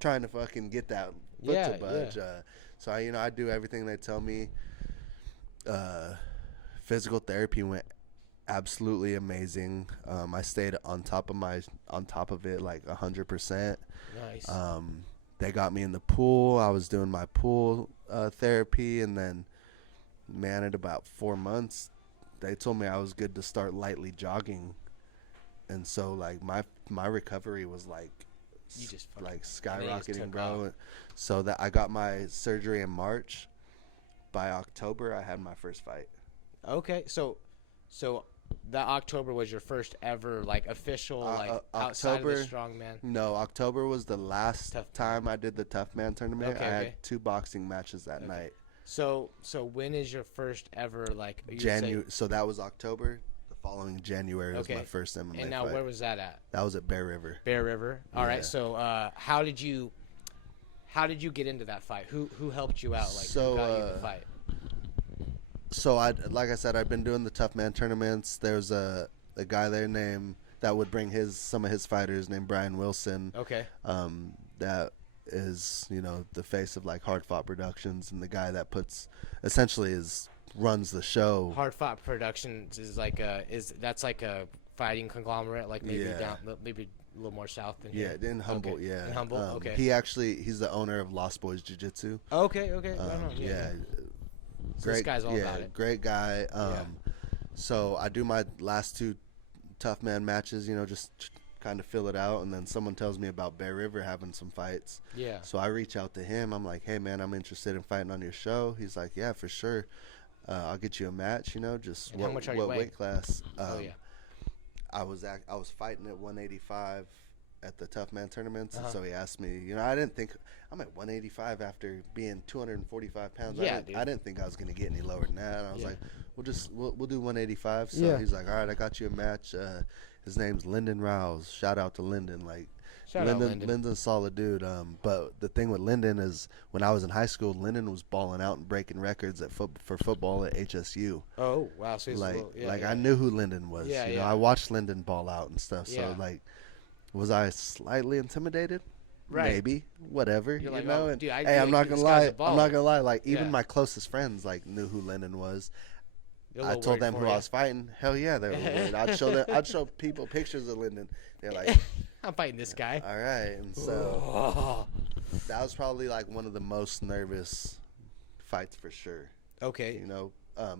trying to fucking get that foot to budge. So I do everything they tell me. Physical therapy went absolutely amazing. I stayed on top of it like 100%. Nice. They got me in the pool. I was doing my pool therapy, and then, man, at about 4 months, they told me I was good to start lightly jogging. And so like my recovery was like skyrocketing, bro. So that I got my surgery in March. By October, I had my first fight. Okay, so that October was your first ever like official outside of the strongman. No, October was the last time I did the Tough Man tournament. I had 2 boxing matches that night. So when is your first ever like January? So that was October. The following January was my first MMA fight. And now where was that at? That was at Bear River. Bear River. All right. So how did you get into that fight? Who helped you out? Like who got you the fight? So like I said, I've been doing the Tough Man tournaments. There's a guy there that would bring some of his fighters named Brian Wilson. Okay. That is, you know, the face of like Hard Fought Productions, and the guy that runs the show. Hard Fought Productions is like that's like a fighting conglomerate, like maybe maybe a little more south than here. Yeah, in Humboldt. Okay. Yeah, in Humboldt. Okay. He's the owner of Lost Boys Jiu-Jitsu. Okay. Yeah. So this guy's all about it. Great guy. So I do my last 2 Tough Man matches, you know, just kind of fill it out, and then someone tells me about Bear River having some fights. Yeah. So I reach out to him. I'm like, hey man, I'm interested in fighting on your show. He's like, yeah, for sure. I'll get you a match. You know, just And how much are you weighing? weight class? Oh yeah. I was fighting at 185 at the Tough Man tournaments, and Uh-huh. so he asked me. You know, I didn't think I'm at 185 after being 245 pounds. Yeah, dude. I didn't think I was gonna get any lower than that. And I was Yeah. like, we'll do 185. So Yeah. he's like, all right, I got you a match. His name's Lyndon Rouse. Shout out to Lyndon. Like, Shout out Lyndon. Lyndon's a solid dude. But the thing with Lyndon is, when I was in high school, Lyndon was balling out and breaking records for football at HSU. Oh wow. So he's a little, yeah. I knew who Lyndon was. Yeah, you know, yeah. I watched Lyndon ball out and stuff. So Yeah. like, was I slightly intimidated? Right. Maybe. Whatever. You're you like, know. oh, And dude, I hey, I'm really not think gonna this guy's lie. a I'm not baller. gonna lie. Like, even Yeah. my closest friends like knew who Lyndon was. You're a I little told worried them for who you. I was fighting. Hell yeah, they were worried. I'd show people pictures of Lyndon. They're like, I'm fighting this guy. all right. And so Oh. that was probably like one of the most nervous fights for sure. Okay. You know,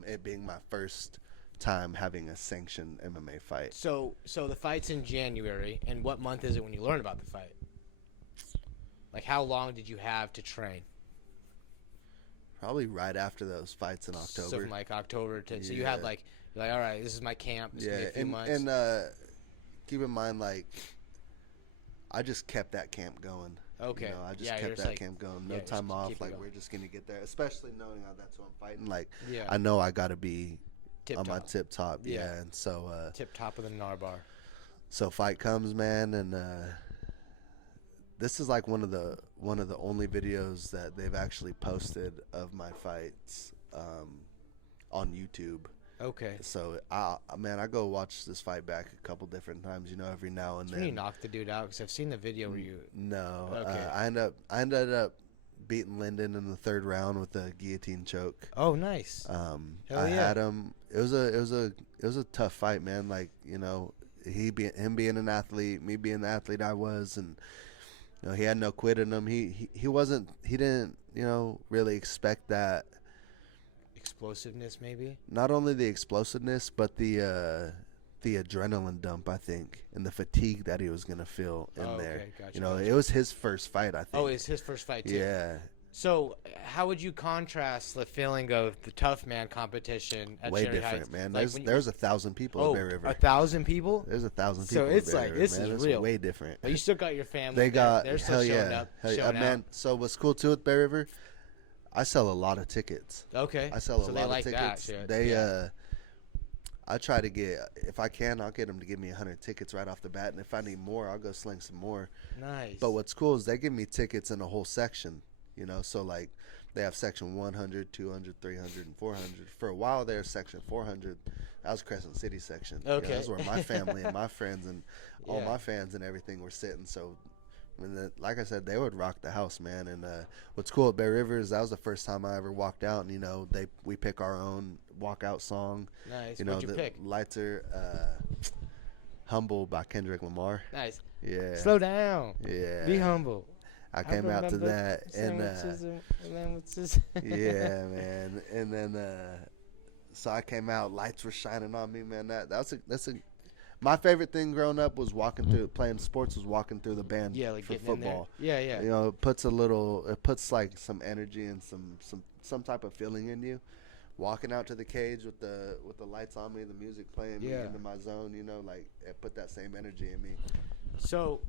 it being my first time having a sanctioned MMA fight. So the fight's in January, and what month is it when you learn about the fight? Like, how long did you have to train? Probably right after those fights in October. So from like October to so you had Yeah. like, you're like, all right, this is my camp. It's gonna be a few months. and keep in mind, like, I just kept that camp going. Okay. You know, I just Yeah, you're kept just that like- camp going. yeah, No just time off. keep it Like, going. we're just gonna get there. Especially knowing how that's who I'm fighting. Like, Yeah. I know I gotta be Tip on my top. tip top. Yeah. Yeah. And so Tip top of the Narbar. so fight comes, man, and this is like one of the only videos that they've actually posted of my fights on YouTube. Okay. So I go watch this fight back a couple different times, you know, every now and When you then. knocked the dude out, because I've seen the video where you. No, Okay. I ended up beating Lyndon in the third round with a guillotine choke. Oh, nice. Hell I yeah. had him. It was a tough fight, man. Like, you know, him being an athlete, me being the athlete I was, and you know, he had no quit in him. He didn't, you know, really expect that. Explosiveness, maybe. Not only the explosiveness, but the adrenaline dump, I think, and the fatigue that he was gonna feel in Oh, there. okay, gotcha, You know, gotcha. it was his first fight, I think. Oh, it's his first fight too. yeah, So, how would you contrast the feeling of the tough man competition at way Cherry different, Heights? man. Like, when you- There's 1,000 people oh, at Bear River. 1,000 people? There's 1,000 So people. it's at Bear like, River, this man. is It's real. way different. But you still got your family. They got They're still hell showing yeah, up. hell yeah. Showing Man. out. So what's cool too with Bear River, I sell a lot of tickets. Okay. I sell so a they lot like of that tickets. shit. They yeah. I try to get, if I can, I'll get them to give me 100 tickets right off the bat, and if I need more, I'll go sling some more. Nice. But what's cool is they give me tickets in a whole section, you know. So like, they have section 100, 200, 300, and 400. For a while there, section 400, that was Crescent City section. You know, Okay. that's where my family and my friends and all Yeah. my fans and everything were sitting. So, like I said, they would rock the house, man. And what's cool at Bear River is that was the first time I ever walked out, and you know, we pick our own walkout song. Nice. You know, What'd you the pick? lights are "Humble" by Kendrick Lamar. Nice. Yeah. Slow down. Yeah. Be humble. I came out to remember that, and sandwiches. yeah, man. And then so I came out, lights were shining on me, man. That's a my favorite thing growing up was playing sports, was walking through the band Yeah, like for getting in there. football. Yeah, yeah. You know, it puts like some energy and some type of feeling in you. Walking out to the cage with the lights on me, the music playing, me Yeah. into my zone, you know, like it put that same energy in me. So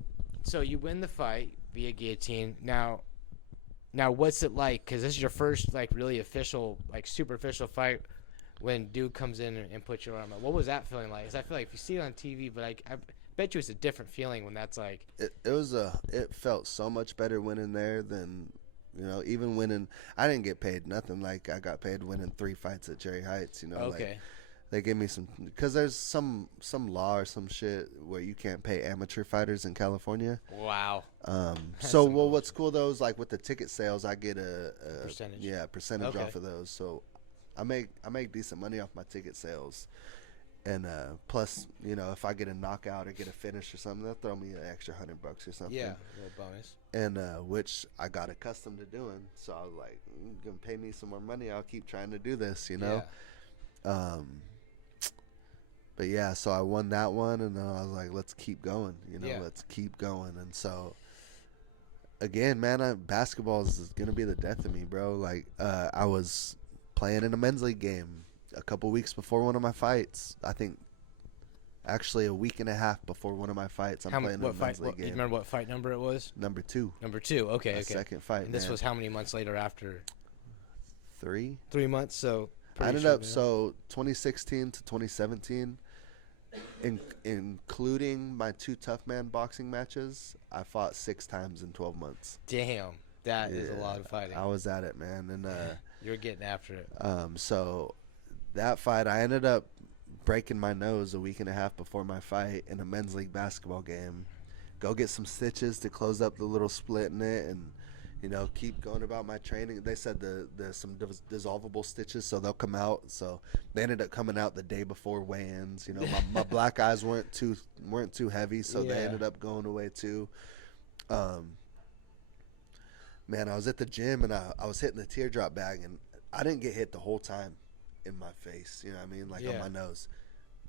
you win the fight via guillotine. Now, what's it like? Because this is your first like really official, like super official fight. When dude comes in and puts your arm up, what was that feeling like? Because I feel like if you see it on TV, but I bet you it's a different feeling when that's like. It felt so much better winning there than, you know, even winning. I didn't get paid nothing. Like, I got paid winning 3 fights at Cherry Heights, you know. Okay. Like, they gave me some, because there's some law or some shit where you can't pay amateur fighters in California. Wow. So what's cool though is like with the ticket sales, I get a Percentage. Yeah, percentage Okay. off of those. So I make decent money off my ticket sales. And plus, you know, if I get a knockout or get a finish or something, they'll throw me an extra $100 or something. Yeah, a little bonus. And which I got accustomed to doing. So I was like, you're gonna pay me some more money, I'll keep trying to do this, you know. Yeah. But yeah, so I won that one, and I was like, let's keep going, you know. Yeah. Let's keep going. And so again, man, basketball is gonna be the death of me, bro. Like I was playing in a men's league game a couple weeks before one of my fights. I think actually a week and a half before one of my fights, I'm playing in a men's league game. You remember what fight number it was? Number 2. Number 2. Okay. My okay. second fight. And this was how many months later after? 3. 3 months. So I ended up 2016 to 2017. Including my 2 tough man boxing matches, I fought 6 times in 12 months. Damn, that is a lot of fighting. I was at it, man, and you're getting after it. So that fight, I ended up breaking my nose a week and a half before my fight in a men's league basketball game. Go get some stitches to close up the little split in it, and keep going about my training. They said there's some dissolvable stitches, so they'll come out. So they ended up coming out the day before weigh-ins. My black eyes weren't too heavy, so they ended up going away too. Man, I was at the gym and I was hitting the teardrop bag, and I didn't get hit the whole time in my face. You know what I mean? Like on my nose.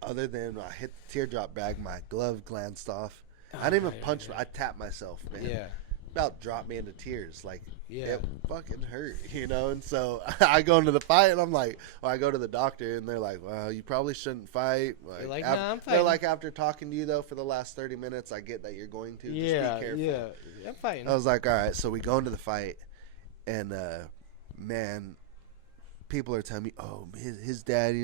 Other than I hit the teardrop bag, my glove glanced off. I didn't even punch. I tapped myself, man. Yeah. About dropped me into tears. Like, it fucking hurt, and so I go into the fight and I'm like, I go to the doctor and they're like, well, you probably shouldn't fight. You're like, nah, I'm fighting. They're like, after talking to you though for the last 30 minutes, I get that you're going to. Just be careful. Yeah, I'm fighting. I was like, all right, so we go into the fight, and man, people are telling me, oh, his dad,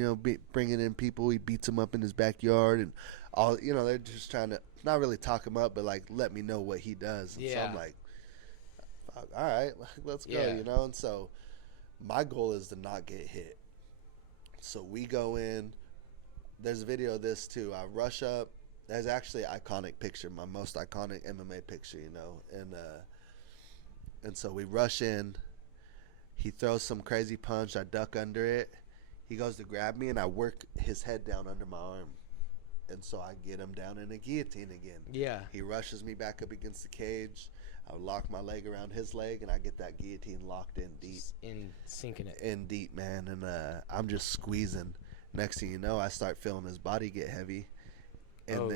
bringing in people, he beats him up in his backyard, and all, they're just trying to not really talk him up, but like let me know what he does. And so I'm like, all right, let's go, and so my goal is to not get hit. So we go in. There's a video of this too. I rush up. There's actually an iconic picture, my most iconic MMA picture, and so we rush in. He throws some crazy punch. I duck under it. He goes to grab me, and I work his head down under my arm. And so I get him down in a guillotine again. Yeah. He rushes me back up against the cage. I lock my leg around his leg, and I get that guillotine locked in deep. Sinking it. In deep, man. And I'm just squeezing. Next thing you know, I start feeling his body get heavy. And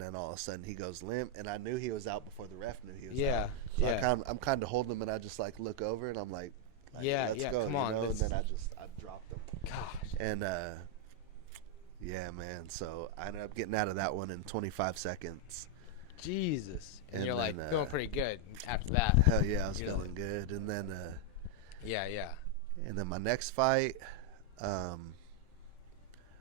then all of a sudden he goes limp, and I knew he was out before the ref knew he was out. So I'm kind of holding him, and I just like look over, and I'm like let's go, come on. And then I dropped him. Gosh. And yeah, man. So I ended up getting out of that one in 25 seconds. Jesus. And you're then, like feeling pretty good after that. Hell yeah, I was feeling good. And then and then my next fight, I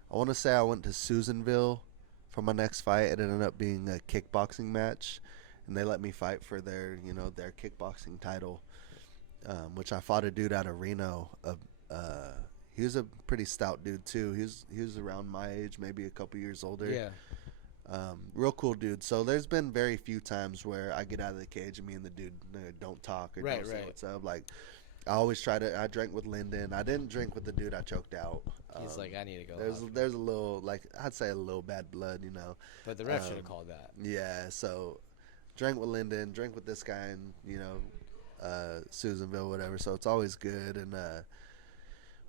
want to say I went to Susanville for my next fight. It ended up being a kickboxing match, and they let me fight for their their kickboxing title, which I fought a dude out of Reno. He was a pretty stout dude too. He was around my age, maybe a couple years older. Yeah. Real cool dude. So there's been very few times where I get out of the cage and me and the dude don't talk or don't say what's up. Like, I always I drank with Lyndon. I didn't drink with the dude I choked out. He's like, I need to go. There's a little, I'd say a little bad blood, But the ref should have called that. Yeah, so drank with Lyndon, drank with this guy in, Susanville, whatever. So it's always good. And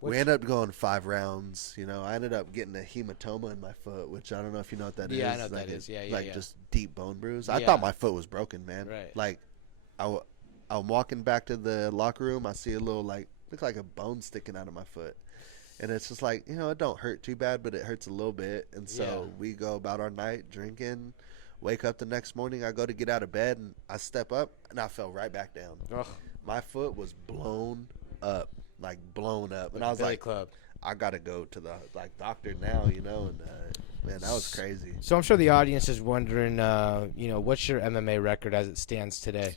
we ended up going 5 rounds. I ended up getting a hematoma in my foot, which I don't know if you know what that is. Yeah, I know what that is. Yeah. Just deep bone bruise. I thought my foot was broken, man. Right. Like, I'm walking back to the locker room. I see a little, look like a bone sticking out of my foot. And it's just like, it don't hurt too bad, but it hurts a little bit. And so we go about our night drinking, wake up the next morning. I go to get out of bed, and I step up, and I fell right back down. Ugh. My foot was blown up. And I was like, I gotta go to the doctor now, and man, that was crazy. So I'm sure the audience is wondering, what's your MMA record as it stands today?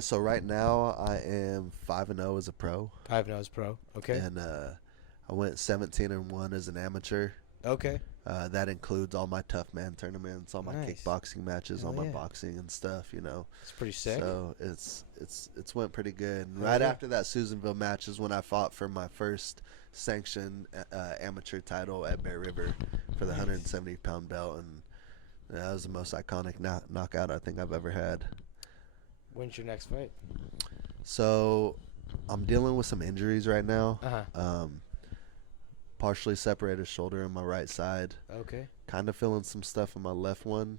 So right now I am 5-0 as a pro. 5-0 as pro. Okay. And I went 17-1 as an amateur. Okay. That includes all my tough man tournaments, all my kickboxing matches, all my boxing and stuff. It's pretty sick. So it's went pretty good. And right after that Susanville match is when I fought for my first sanctioned amateur title at Bear River for the 170-pound belt, and that was the most iconic knockout I think I've ever had. When's your next fight? So I'm dealing with some injuries right now. Uh-huh. Partially separated shoulder on my right side. Okay. Kind of feeling some stuff in my left one.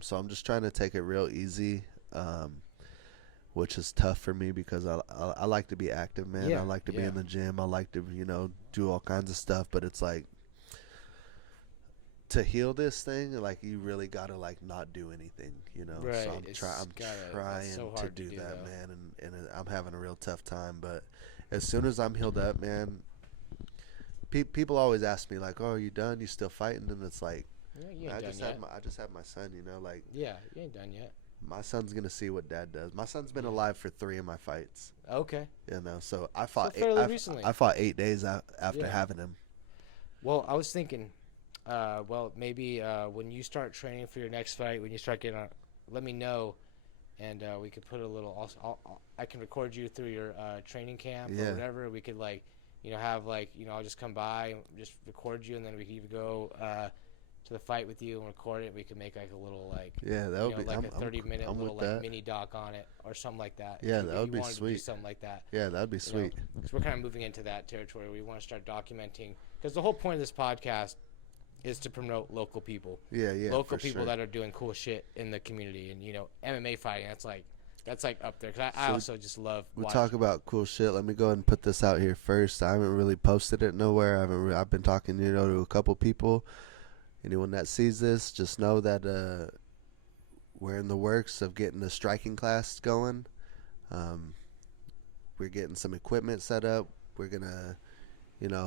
So I'm just trying to take it real easy. which is tough for me because I like to be active, man. Yeah, I like to be yeah. in the gym. I like to, you know, do all kinds of stuff. But it's like, to heal this thing, like, you really gotta like not do anything, you know. Right. So I'm It's trying it's so to hard do to do that, though. man, and I'm having a real tough time. But as soon as I'm healed up, man, people always ask me like, "Oh, are you done? You still fighting?" And it's like, Yeah, you ain't done yet. I just had my son, you know, like Yeah, you ain't done yet. my son's gonna see what dad does. My son's been alive for 3 of my fights, Okay. you know. So I So fought fairly recently. I fought 8 days after Yeah. having him. Well, I was thinking, well, maybe when you start training for your next fight, when you start getting on, let me know, and we could put a little. I can record you through your training camp Yeah. or whatever. We could like, have like, I'll just come by and just record you, and then we could even go to the fight with you and record it. We could make like a little like, Yeah, that would be like I'm, a 30-minute I'm little with like that. mini doc on it or something like that. Yeah, If that you would be wanted to do sweet. something like that. Yeah, that'd be sweet. Because we're kind of moving into that territory. We want to start documenting, because the whole point of this podcast is to promote local people. Yeah, Local for people sure. that are doing cool shit in the community, and MMA fighting. That's like up there. Cause I So also just love. We watching. talk about cool shit. Let me go ahead and put this out here first. I haven't really posted it nowhere. I've been talking, to a couple people. Anyone that sees this, just know that we're in the works of getting the striking class going. We're getting some equipment set up. We're gonna,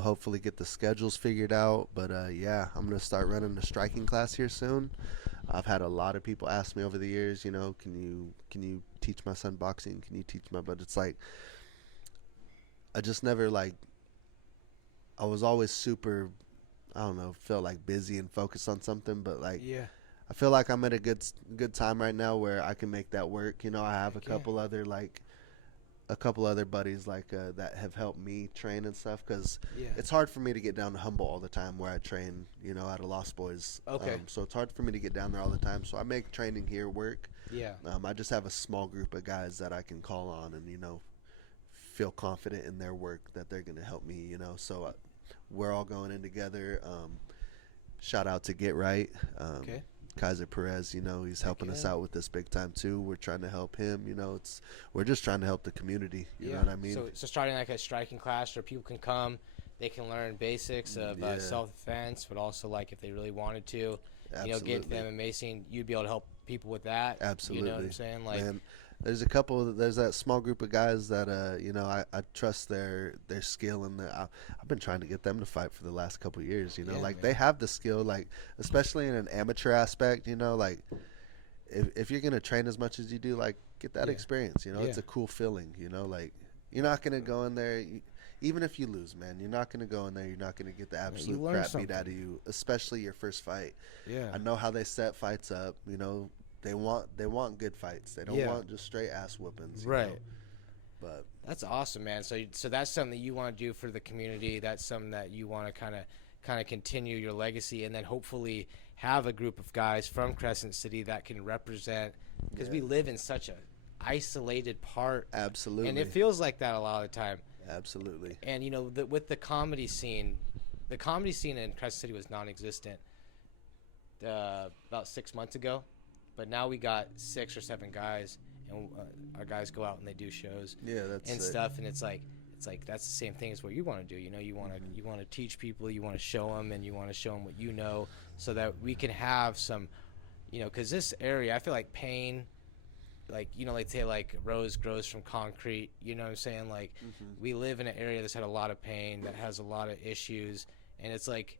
hopefully get the schedules figured out. But yeah, I'm gonna start running the striking class here soon. I've had a lot of people ask me over the years, can you teach my son boxing? Can you teach my? But it's like, I just never I was always super, I don't know, felt like busy and focused on something. But like, Yeah. I feel like I'm at a good time right now where I can make that work. I have Heck a couple other buddies that have helped me train and stuff, because Yeah. it's hard for me to get down to Humboldt all the time where I train, at a Lost Boys. Okay. So it's hard for me to get down there all the time. So I make training here work. Yeah. I just have a small group of guys that I can call on and, feel confident in their work that they're going to help me, So we're all going in together. Shout out to Get Right. Okay. Kaiser Perez, he's helping us out with this big time too. We're trying to help him, we're just trying to help the community. You know what I mean? So starting like a striking class where people can come, they can learn basics of self-defense, but also like if they really wanted to, get into the MMA scene, you'd be able to help people with that. Absolutely. You know what I'm saying? Like, man, there's that small group of guys that I trust their skill, and I've been trying to get them to fight for the last couple of years. man. They have the skill, especially in an amateur aspect. If you're gonna train as much as you do, get that experience. It's a cool feeling. You're not gonna go in there. Even if you lose, man, you're not going to go in there. You're not going to get the absolute crap beat out of you, especially your first fight. Yeah. I know how they set fights up. They want good fights. They don't want just straight ass whoopings. Right. But that's awesome, man. So that's something that you want to do for the community. That's something that you want to kind of continue your legacy, and then hopefully have a group of guys from Crescent City that can represent, because we live in such a isolated part. Absolutely. And it feels like that a lot of the time. Absolutely. And with the comedy scene in Crescent City was non-existent about 6 months ago, but now we got 6 or 7 guys, and our guys go out and they do shows and stuff, and it's like that's the same thing as what you want to do. You want to teach people, you want to show them, and you want to show them what so that we can have some, because this area, I feel like pain, like say like rose grows from concrete, you know what I'm saying? We live in an area that's had a lot of pain, that has a lot of issues, and it's like,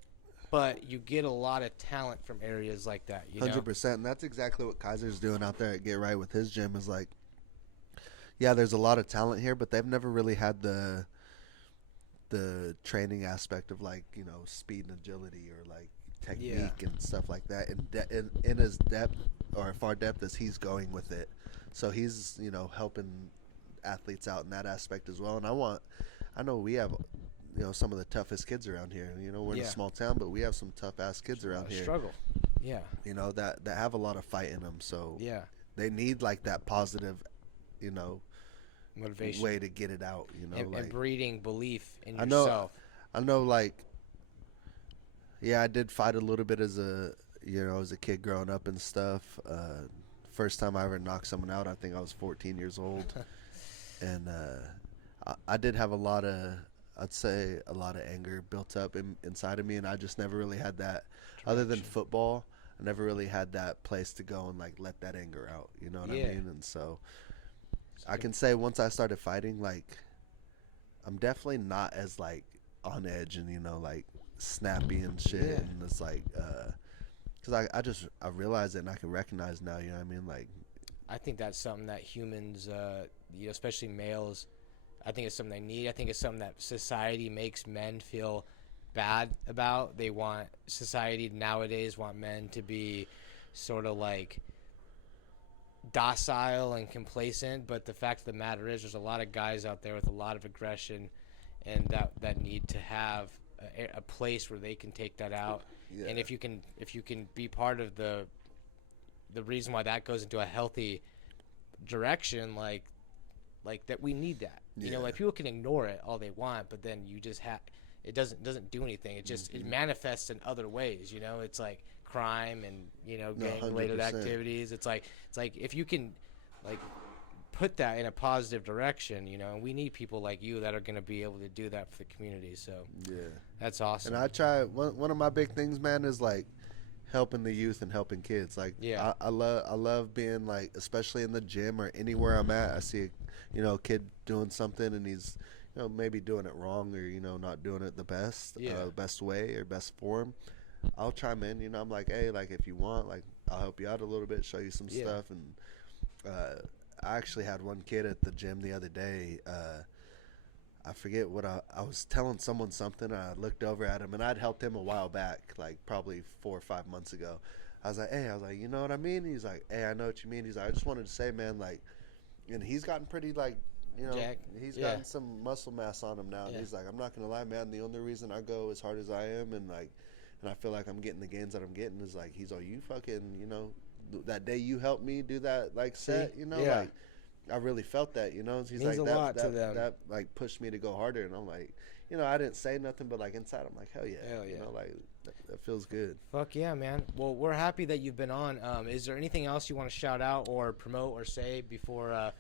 but you get a lot of talent from areas like that, 100%. And that's exactly what Kaiser's doing out there at Get Right with his gym, is there's a lot of talent here, but they've never really had the training aspect of speed and agility, or technique and stuff like that, in as depth or far depth as he's going with it. So he's helping athletes out in that aspect as well. And I know we have some of the toughest kids around here. We're in a small town, but we have some tough ass kids around here. Struggle. Yeah. That have a lot of fight in them. So yeah, they need that positive, motivation way to get it out. And breeding belief in yourself. I know. I did fight a little bit as a kid growing up and stuff. first time I ever knocked someone out, I think I was 14 years old. And I did have a lot of anger built up inside of me, and I just never really had that. Other than football, I never really had that place to go and like let that anger out. You know what I mean? And so I can say once I started fighting, like I'm definitely not as like on edge and like snappy and shit. And it's like because I realize it and I can recognize now. You know what I mean? Like I think that's something that humans, especially males, I think it's something they need. I think it's something that society makes men feel bad about. Society nowadays want men to be sort of like docile and complacent, but the fact of the matter is there's a lot of guys out there with a lot of aggression and that need to have a place where they can take that out. And if you can be part of the reason why that goes into a healthy direction, like that, we need that. Like people can ignore it all they want, but then you just it doesn't do anything. It just it manifests in other ways. It's like crime and gang related activities. It's like if you can like put that in a positive direction, and we need people like you that are going to be able to do that for the community. So that's awesome. And I try one of my big things, man, is like helping the youth and helping kids. Like I love being like, especially in the gym or anywhere I'm at, I see a kid doing something and he's maybe doing it wrong or not doing it the best way or best form. I'll chime in. I'm like, hey, like if you want, like I'll help you out a little bit, show you some stuff. And I actually had one kid at the gym the other day. I forget what I was telling someone something. I looked over at him, and I'd helped him a while back, like probably 4 or 5 months ago. I was like, hey, you know what I mean? He's like, hey, I know what you mean. He's like, I just wanted to say, man, like, and he's gotten pretty, like, Jack, he's gotten some muscle mass on him now. And he's like, I'm not going to lie, man, the only reason I go as hard as I am and I feel like I'm getting the gains that I'm getting is like, he's like, you fucking, that day you helped me do that, like, set, like, I really felt that, He's means like, a lot to them. That like pushed me to go harder, and I'm like, I didn't say nothing, but like inside, I'm like, hell yeah, like that feels good. Fuck yeah, man. Well, we're happy that you've been on. Is there anything else you want to shout out or promote or say before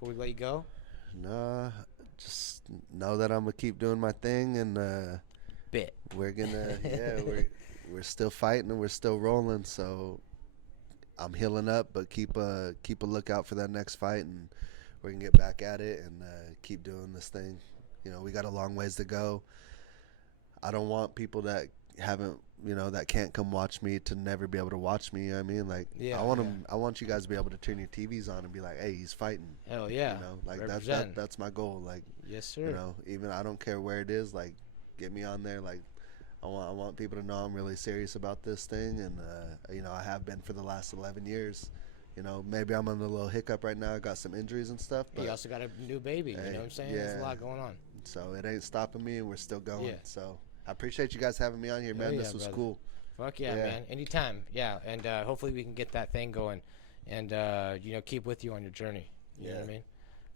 we let you go? Nah, just know that I'm gonna keep doing my thing, and we're gonna we're still fighting and we're still rolling, so. I'm healing up, but keep a lookout for that next fight, and we can get back at it and keep doing this thing. We got a long ways to go. I don't want people that haven't, that can't come watch me to never be able to watch me. I mean, like, I want you guys to be able to turn your TVs on and be like, hey, he's fighting. Hell yeah. Like that's my goal. Like, yes, sir. Even I don't care where it is. Like, get me on there. Like. I want people to know I'm really serious about this thing, and I have been for the last 11 years. Maybe I'm on a little hiccup right now. I got some injuries and stuff. But you also got a new baby. You know what I'm saying? There's a lot going on. So it ain't stopping me, and we're still going. Yeah. So I appreciate you guys having me on here, man. This was cool. Fuck yeah, man. Anytime. Yeah, and hopefully we can get that thing going, and keep with you on your journey. You know what I mean?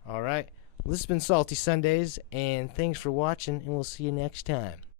All right. Well, this has been Salty Sundays, and thanks for watching, and we'll see you next time.